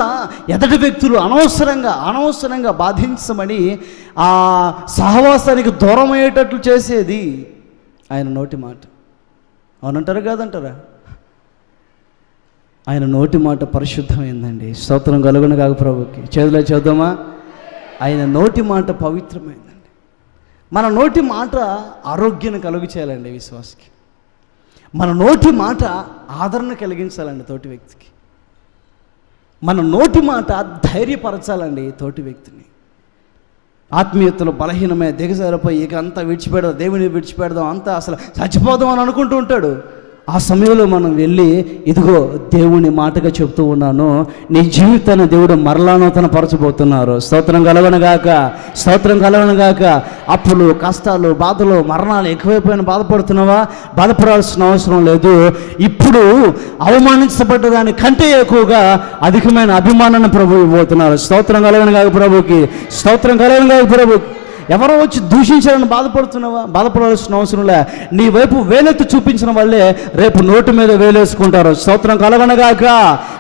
ఎదటి వ్యక్తులు అనవసరంగా బాధించమని ఆ సహవాసానికి దూరం అయ్యేటట్లు చేసేది ఆయన నోటి మాట. అవునంటారా కాదంటారా? ఆయన నోటి మాట పరిశుద్ధమైందండి. స్తోత్రం కలుగును కాక ప్రభుకి. చేతిలో చూద్దామా? ఆయన నోటి మాట పవిత్రమైందండి. మన నోటి మాట ఆరోగ్యాన్ని కలుగు చేయాలండి విశ్వాసకి. మన నోటి మాట ఆదరణ కలిగించాలండి తోటి వ్యక్తికి. మన నోటి మాట ధైర్యపరచాలండి తోటి వ్యక్తిని. ఆత్మీయతలో బలహీనమే దిగజారిపోయి ఇక అంతా విడిచిపెడదాం, దేవుని విడిచిపెడదాం, అంతా అసలు చచ్చిపోదాం అని అనుకుంటూ ఉంటాడు. ఆ సమయంలో మనం వెళ్ళి, ఇదిగో దేవుని మాటగా చెప్తూ ఉన్నాను, నీ జీవితాన్ని దేవుడు మరలా నూతన పరచబోతున్నారు. స్తోత్రం కలగనగాక, స్తోత్రం కలగనగాక. అప్పులు, కష్టాలు, బాధలు, మరణాలు ఎక్కువైపోయిన బాధపడుతున్నావా? బాధపడాల్సిన అవసరం లేదు. ఇప్పుడు అవమానించబడ్డ దాని కంటే ఎక్కువగా అధికమైన అభిమానాన్ని ప్రభు ఇవ్వబోతున్నారు. స్తోత్రం కలగనగాక ప్రభుకి, స్తోత్రం కలగనగాక ప్రభుకి. ఎవరో వచ్చి దూషించాలని బాధపడుతున్నావా? బాధపడాల్సిన అవసరం లే. నీ వైపు వేలెత్తి చూపించిన వాళ్ళే రేపు నోటి మీద వేలేసుకుంటారు. స్తోత్రం కలగనగాక,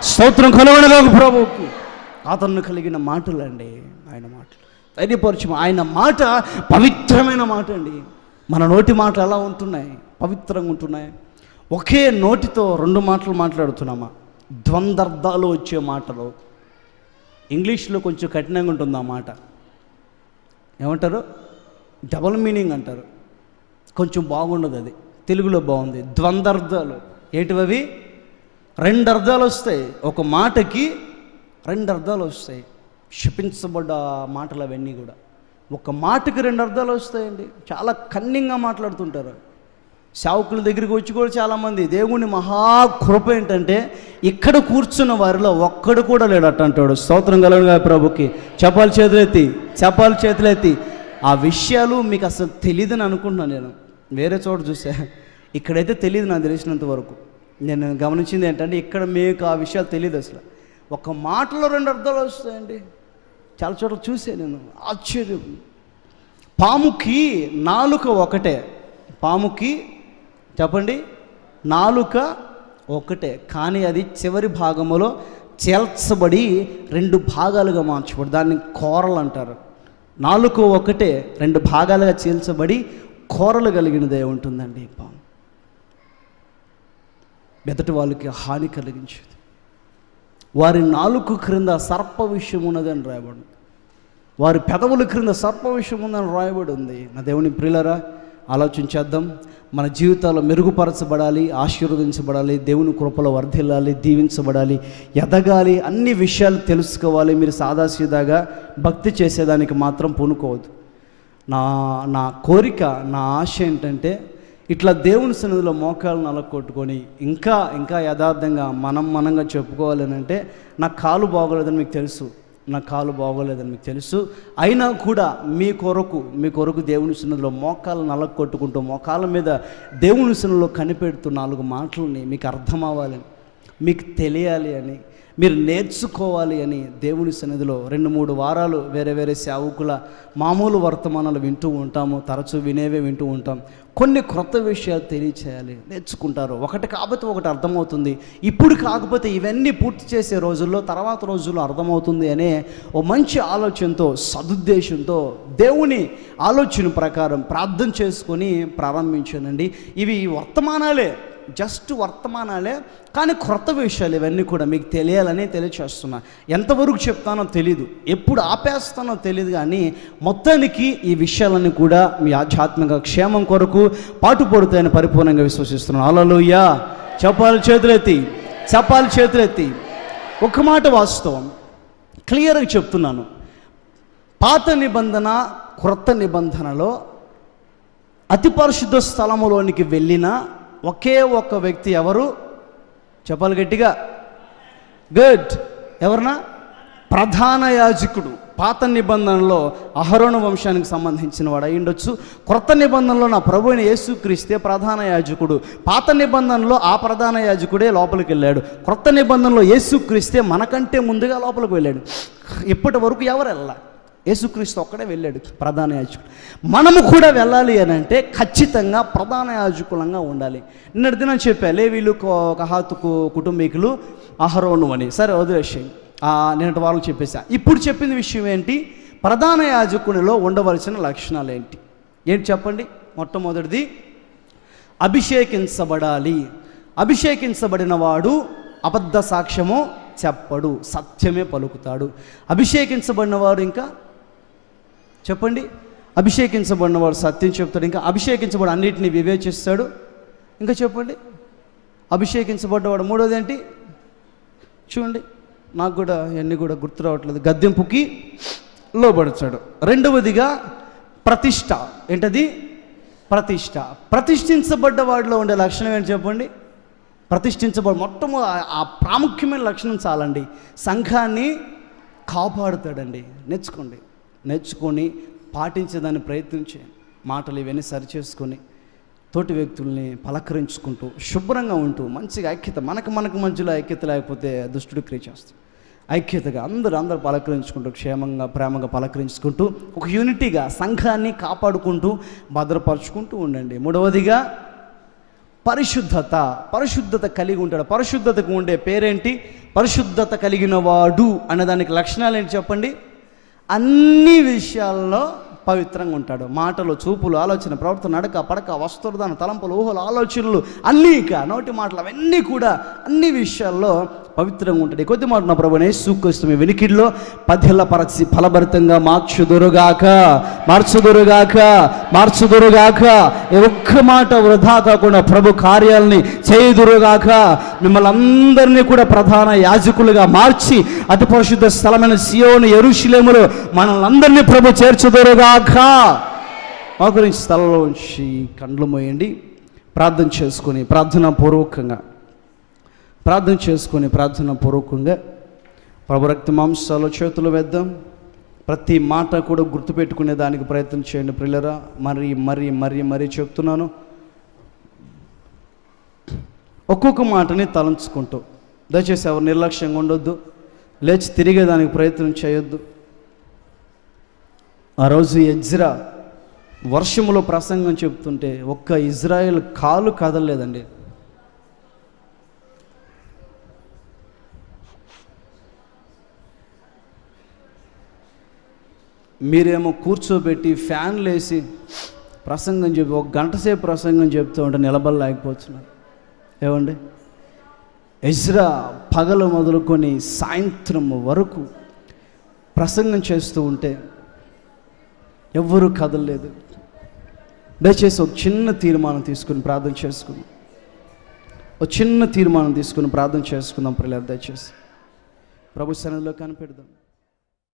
స్తోత్రం కలగనగాక ప్రభువుకి. అతను కలిగిన మాటలు అండి ఆయన మాటలు. ధైర్యపరచు. ఆయన మాట పవిత్రమైన మాట అండి. మన నోటి మాటలు ఎలా ఉంటున్నాయి? పవిత్రంగా ఉంటున్నాయి. ఒకే నోటితో రెండు మాటలు మాట్లాడుతున్నామా? ద్వంద్వార్థాలు వచ్చే మాటలు. ఇంగ్లీష్లో కొంచెం కఠినంగా ఉంటుంది ఆ మాట. ఏమంటారు? డబుల్ మీనింగ్ అంటారు. కొంచెం బాగుండదు అది. తెలుగులో బాగుంది. ద్వంద్వార్థాలు. ఏంటివి? రెండు అర్థాలు వస్తాయి. ఒక మాటకి రెండు అర్థాలు వస్తాయి. శపించబడ్డ మాటలు అవన్నీ కూడా ఒక మాటకి రెండు అర్థాలు వస్తాయండి. చాలా కన్నింగ్గా మాట్లాడుతుంటారు. సేవకుల దగ్గరికి వచ్చి కూడా చాలామంది, దేవుని మహాకృప ఏంటంటే ఇక్కడ కూర్చున్న వారిలో ఒక్కడు కూడా లేడట అంటాడు. స్తోత్రం కలుగునుగా ప్రభుకి. చెప్పాలి చేతులెత్తి, చెప్పాలి చేతులెత్తి. ఆ విషయాలు మీకు అసలు తెలియదని అనుకుంటున్నాను. నేను వేరే చోట చూసా, ఇక్కడైతే తెలియదు నాకు తెలిసినంత వరకు. నేను గమనించింది ఏంటంటే ఇక్కడ మీకు ఆ విషయాలు తెలియదు. అసలు ఒక మాటలో రెండు అర్థాలు వస్తాయండి. చాలా చోట్ల చూసే నేను, ఆశ్చర్యం. పాముకి నాలుక ఒకటే. పాముకి చెప్పండి నాలుక ఒకటే, కానీ అది చివరి భాగములో చేల్చబడి రెండు భాగాలుగా మార్చబడి దాన్ని కోరలు అంటారు. నాలుక ఒకటే, రెండు భాగాలుగా చీల్చబడి కోరలు కలిగినదే ఉంటుందండి పాము. ఎదుటి వాళ్ళకి హాని కలిగించేది. వారి నాలుక క్రింద సర్ప విషయం ఉన్నదని రాయబడి, వారి పెదవుల క్రింద సర్ప విషయం ఉందని రాయబడి ఉంది. నా దేవుని ప్రియులరా, ఆలోచించేద్దాం. మన జీవితాల్లో మెరుగుపరచబడాలి, ఆశీర్వదించబడాలి, దేవుని కృపలో వర్ధిల్లాలి, దీవించబడాలి, ఎదగాలి, అన్ని విషయాలు తెలుసుకోవాలి. మీరు సాదాసీదాగా భక్తి చేసేదానికి మాత్రం పూనుకోవద్దు. నా కోరిక, నా ఆశ ఏంటంటే ఇట్లా దేవుని సన్నిధిలో మోకాలు నలకొట్టుకొని ఇంకా యథార్థంగా మనంగా చెప్పుకోవాలి అని అంటే, నా కాలు బాగోలేదని మీకు తెలుసు, నా కాలు బాగోలేదని మీకు తెలుసు, అయినా కూడా మీ కొరకు దేవుని సన్నిధిలో మోకాలు నలకొట్టుకుంటూ, మోకాల మీద దేవుని సన్నిధిలో కనిపెడుతూ 4 మాటలని మీకు అర్థం అవ్వాలని, మీకు తెలియాలి అని, మీరు నేర్చుకోవాలి అని దేవుని సన్నిధిలో 2-3 వారాలు వేరే సేవకుల మామూలు వర్తమానాలు వింటూ ఉంటాము. తరచూ వినేవే వింటూ ఉంటాం. కొన్ని క్రొత్త విషయాలు తెలియచేయాలి, నేర్చుకుంటారు. ఒకటి కాకపోతే ఒకటి అర్థమవుతుంది. ఇప్పుడు కాకపోతే ఇవన్నీ పూర్తి చేసే రోజుల్లో, తర్వాత రోజుల్లో అర్థమవుతుంది అనే ఓ మంచి ఆలోచనతో, సదుద్దేశంతో దేవుని ఆలోచన ప్రకారం ప్రార్థన చేసుకొని ప్రారంభించానండి. ఇవి వర్తమానాలే, జస్ట్ వర్తమానాలే, కానీ క్రొత్త విషయాలు ఇవన్నీ కూడా మీకు తెలియాలని తెలియచేస్తున్నా. ఎంతవరకు చెప్తానో తెలీదు, ఎప్పుడు ఆపేస్తానో తెలియదు, కానీ మొత్తానికి ఈ విషయాలన్నీ కూడా మీ ఆధ్యాత్మిక క్షేమం కొరకు పాటుపడుతాయని పరిపూర్ణంగా విశ్వసిస్తున్నాను. హల్లెలూయా. చెప్పాలి చేతులెత్తి. ఒక మాట వాస్తవం క్లియర్గా చెప్తున్నాను. పాత నిబంధన, క్రొత్త నిబంధనలో అతి పరిశుద్ధ స్థలములోనికి వెళ్ళిన ఒకే ఒక్క వ్యక్తి ఎవరు? చెప్పాలి గట్టిగా. గుడ్. ఎవరన్నా? ప్రధాన యాజకుడు. పాత నిబంధనలో అహరోను వంశానికి సంబంధించిన వాడు అయి ఉండొచ్చు. క్రొత్త నిబంధనలో నా ప్రభు అయిన యేసుక్రీస్తే ప్రధాన యాజకుడు. పాత నిబంధనలో ఆ ప్రధాన యాజకుడే లోపలికి వెళ్ళాడు. క్రొత్త నిబంధనలో యేసుక్రీస్తే మనకంటే ముందుగా లోపలికి వెళ్ళాడు. ఇప్పటి వరకు ఎవరు వెళ్ళా, యేసుక్రీస్తు ఒక్కడే వెళ్ళాడు, ప్రధాన యాజకుడు. మనము కూడా వెళ్ళాలి అని అంటే ఖచ్చితంగా ప్రధాన యాజకులంగా ఉండాలి. నిన్నటి దినం చెప్పా, లేవీలు, కహాతు కుటుంబీకులు, అహరోను అని. సరే వదిలేసేయండి, నిన్నటి వాళ్ళు చెప్పేసా. ఇప్పుడు చెప్పింది విషయం ఏంటి? ప్రధాన యాజకునిలో ఉండవలసిన లక్షణాలు ఏంటి చెప్పండి. మొట్టమొదటిది అభిషేకించబడాలి. అభిషేకించబడిన వాడు అబద్ధ సాక్ష్యము చెప్పడు, సత్యమే పలుకుతాడు. అభిషేకించబడినవాడు ఇంకా చెప్పండి. అభిషేకించబడినవాడు సత్యం చెప్తాడు. ఇంకా అభిషేకించబడి అన్నిటిని వివేచిస్తాడు. ఇంకా చెప్పండి. అభిషేకించబడ్డవాడు మూడోది ఏంటి చూడండి, నాకు కూడా ఇవన్నీ కూడా గుర్తు రావట్లేదు. గద్దెంపుకి లోబడతాడు. రెండవదిగా ప్రతిష్ట. ఏంటది? ప్రతిష్ట. ప్రతిష్ఠించబడ్డ వాడిలో ఉండే లక్షణం ఏంటి చెప్పండి. మొట్టమొదటి ఆ ప్రాముఖ్యమైన లక్షణం చాలండి. సంఘాన్ని కాపాడుతాడండి. నేర్చుకొని పాటించేదాన్ని ప్రయత్నించేయండి. మాటలు ఇవన్నీ సరిచేసుకొని తోటి వ్యక్తుల్ని పలకరించుకుంటూ శుభ్రంగా ఉంటూ మంచిగా ఐక్యత, మనకు మధ్యలో ఐక్యత లేకపోతే దుష్టుడు క్రియ చేస్తాడు. ఐక్యతగా అందరూ పలకరించుకుంటూ, క్షేమంగా ప్రేమగా పలకరించుకుంటూ ఒక యూనిటీగా సంఘాన్ని కాపాడుకుంటూ భద్రపరుచుకుంటూ ఉండండి. మూడవదిగా పరిశుద్ధత కలిగి ఉంటాడు. పరిశుద్ధతకు ఉండే పేరేంటి? పరిశుద్ధత కలిగిన వాడు అన్నదానికి లక్షణాలు ఏంటి చెప్పండి. అన్ని విషయాల్లో పవిత్రంగా ఉంటాడు. మాటలు, చూపులు, ఆలోచన, ప్రవర్తన, నడక, పడక, వస్త్రదాన, తలంపులు, ఊహలు, ఆలోచనలు అన్నీ, నోటి మాటలు, అవన్నీ కూడా అన్ని విషయాల్లో పవిత్రంగా ఉంటాడు. కొద్ది మాట నా ప్రభువైన యేసుక్రీస్తు మీ వెనికిడిలో పరచి ఫలభరితంగా మార్చుదురుగాక. ఒక్క మాట వృధా కాకుండా ప్రభు కార్యాలని చేయుదురుగాక. మిమ్మల్ని అందరినీ కూడా ప్రధాన యాజకులుగా మార్చి అతి పరిశుద్ధ స్థలమైన సియోను యెరూషలేములో మనల్ని అందరినీ ప్రభు చేర్చుదురుగాక. మా గురించి స్థలంలో ఉంచి కండ్లు మోయండి. ప్రార్థన చేసుకొని ప్రార్థన పూర్వకంగా ప్రభు రక్త మాంసాలు చేతులు వేద్దాం. ప్రతి మాట కూడా గుర్తుపెట్టుకునే దానికి ప్రయత్నం చేయండి ప్రియులారా. మరీ చెప్తున్నాను. ఒక్కొక్క మాటని తలంచుకుంటూ, దయచేసి ఎవరు నిర్లక్ష్యంగా ఉండొద్దు, లేచి తిరిగేదానికి ప్రయత్నం చేయొద్దు. ఆ రోజు ఎజ్రా వర్షములో ప్రసంగం చెప్తుంటే ఒక్క ఇజ్రాయెల్ కాలు కదలలేదండి. మీరేమో కూర్చోబెట్టి ఫ్యాన్లు వేసి ప్రసంగం చెప్పి 1 గంట సేపు ప్రసంగం చెప్తూ ఉంటే నిలబడలేకపోతున్నారు. ఏమండి, ఎజ్రా పగలు మొదలుకొని సాయంత్రం వరకు ప్రసంగం చేస్తూ ఉంటే ఎవ్వరూ కదలలేదు. దయచేసి ఒక చిన్న తీర్మానం తీసుకుని ప్రార్థన చేసుకుందాం. ఒక చిన్న తీర్మానం తీసుకుని ప్రార్థన చేసుకుందాం. ప్రియులారా, దయచేసి ప్రభు సన్నిధిలో కనిపెడదాం.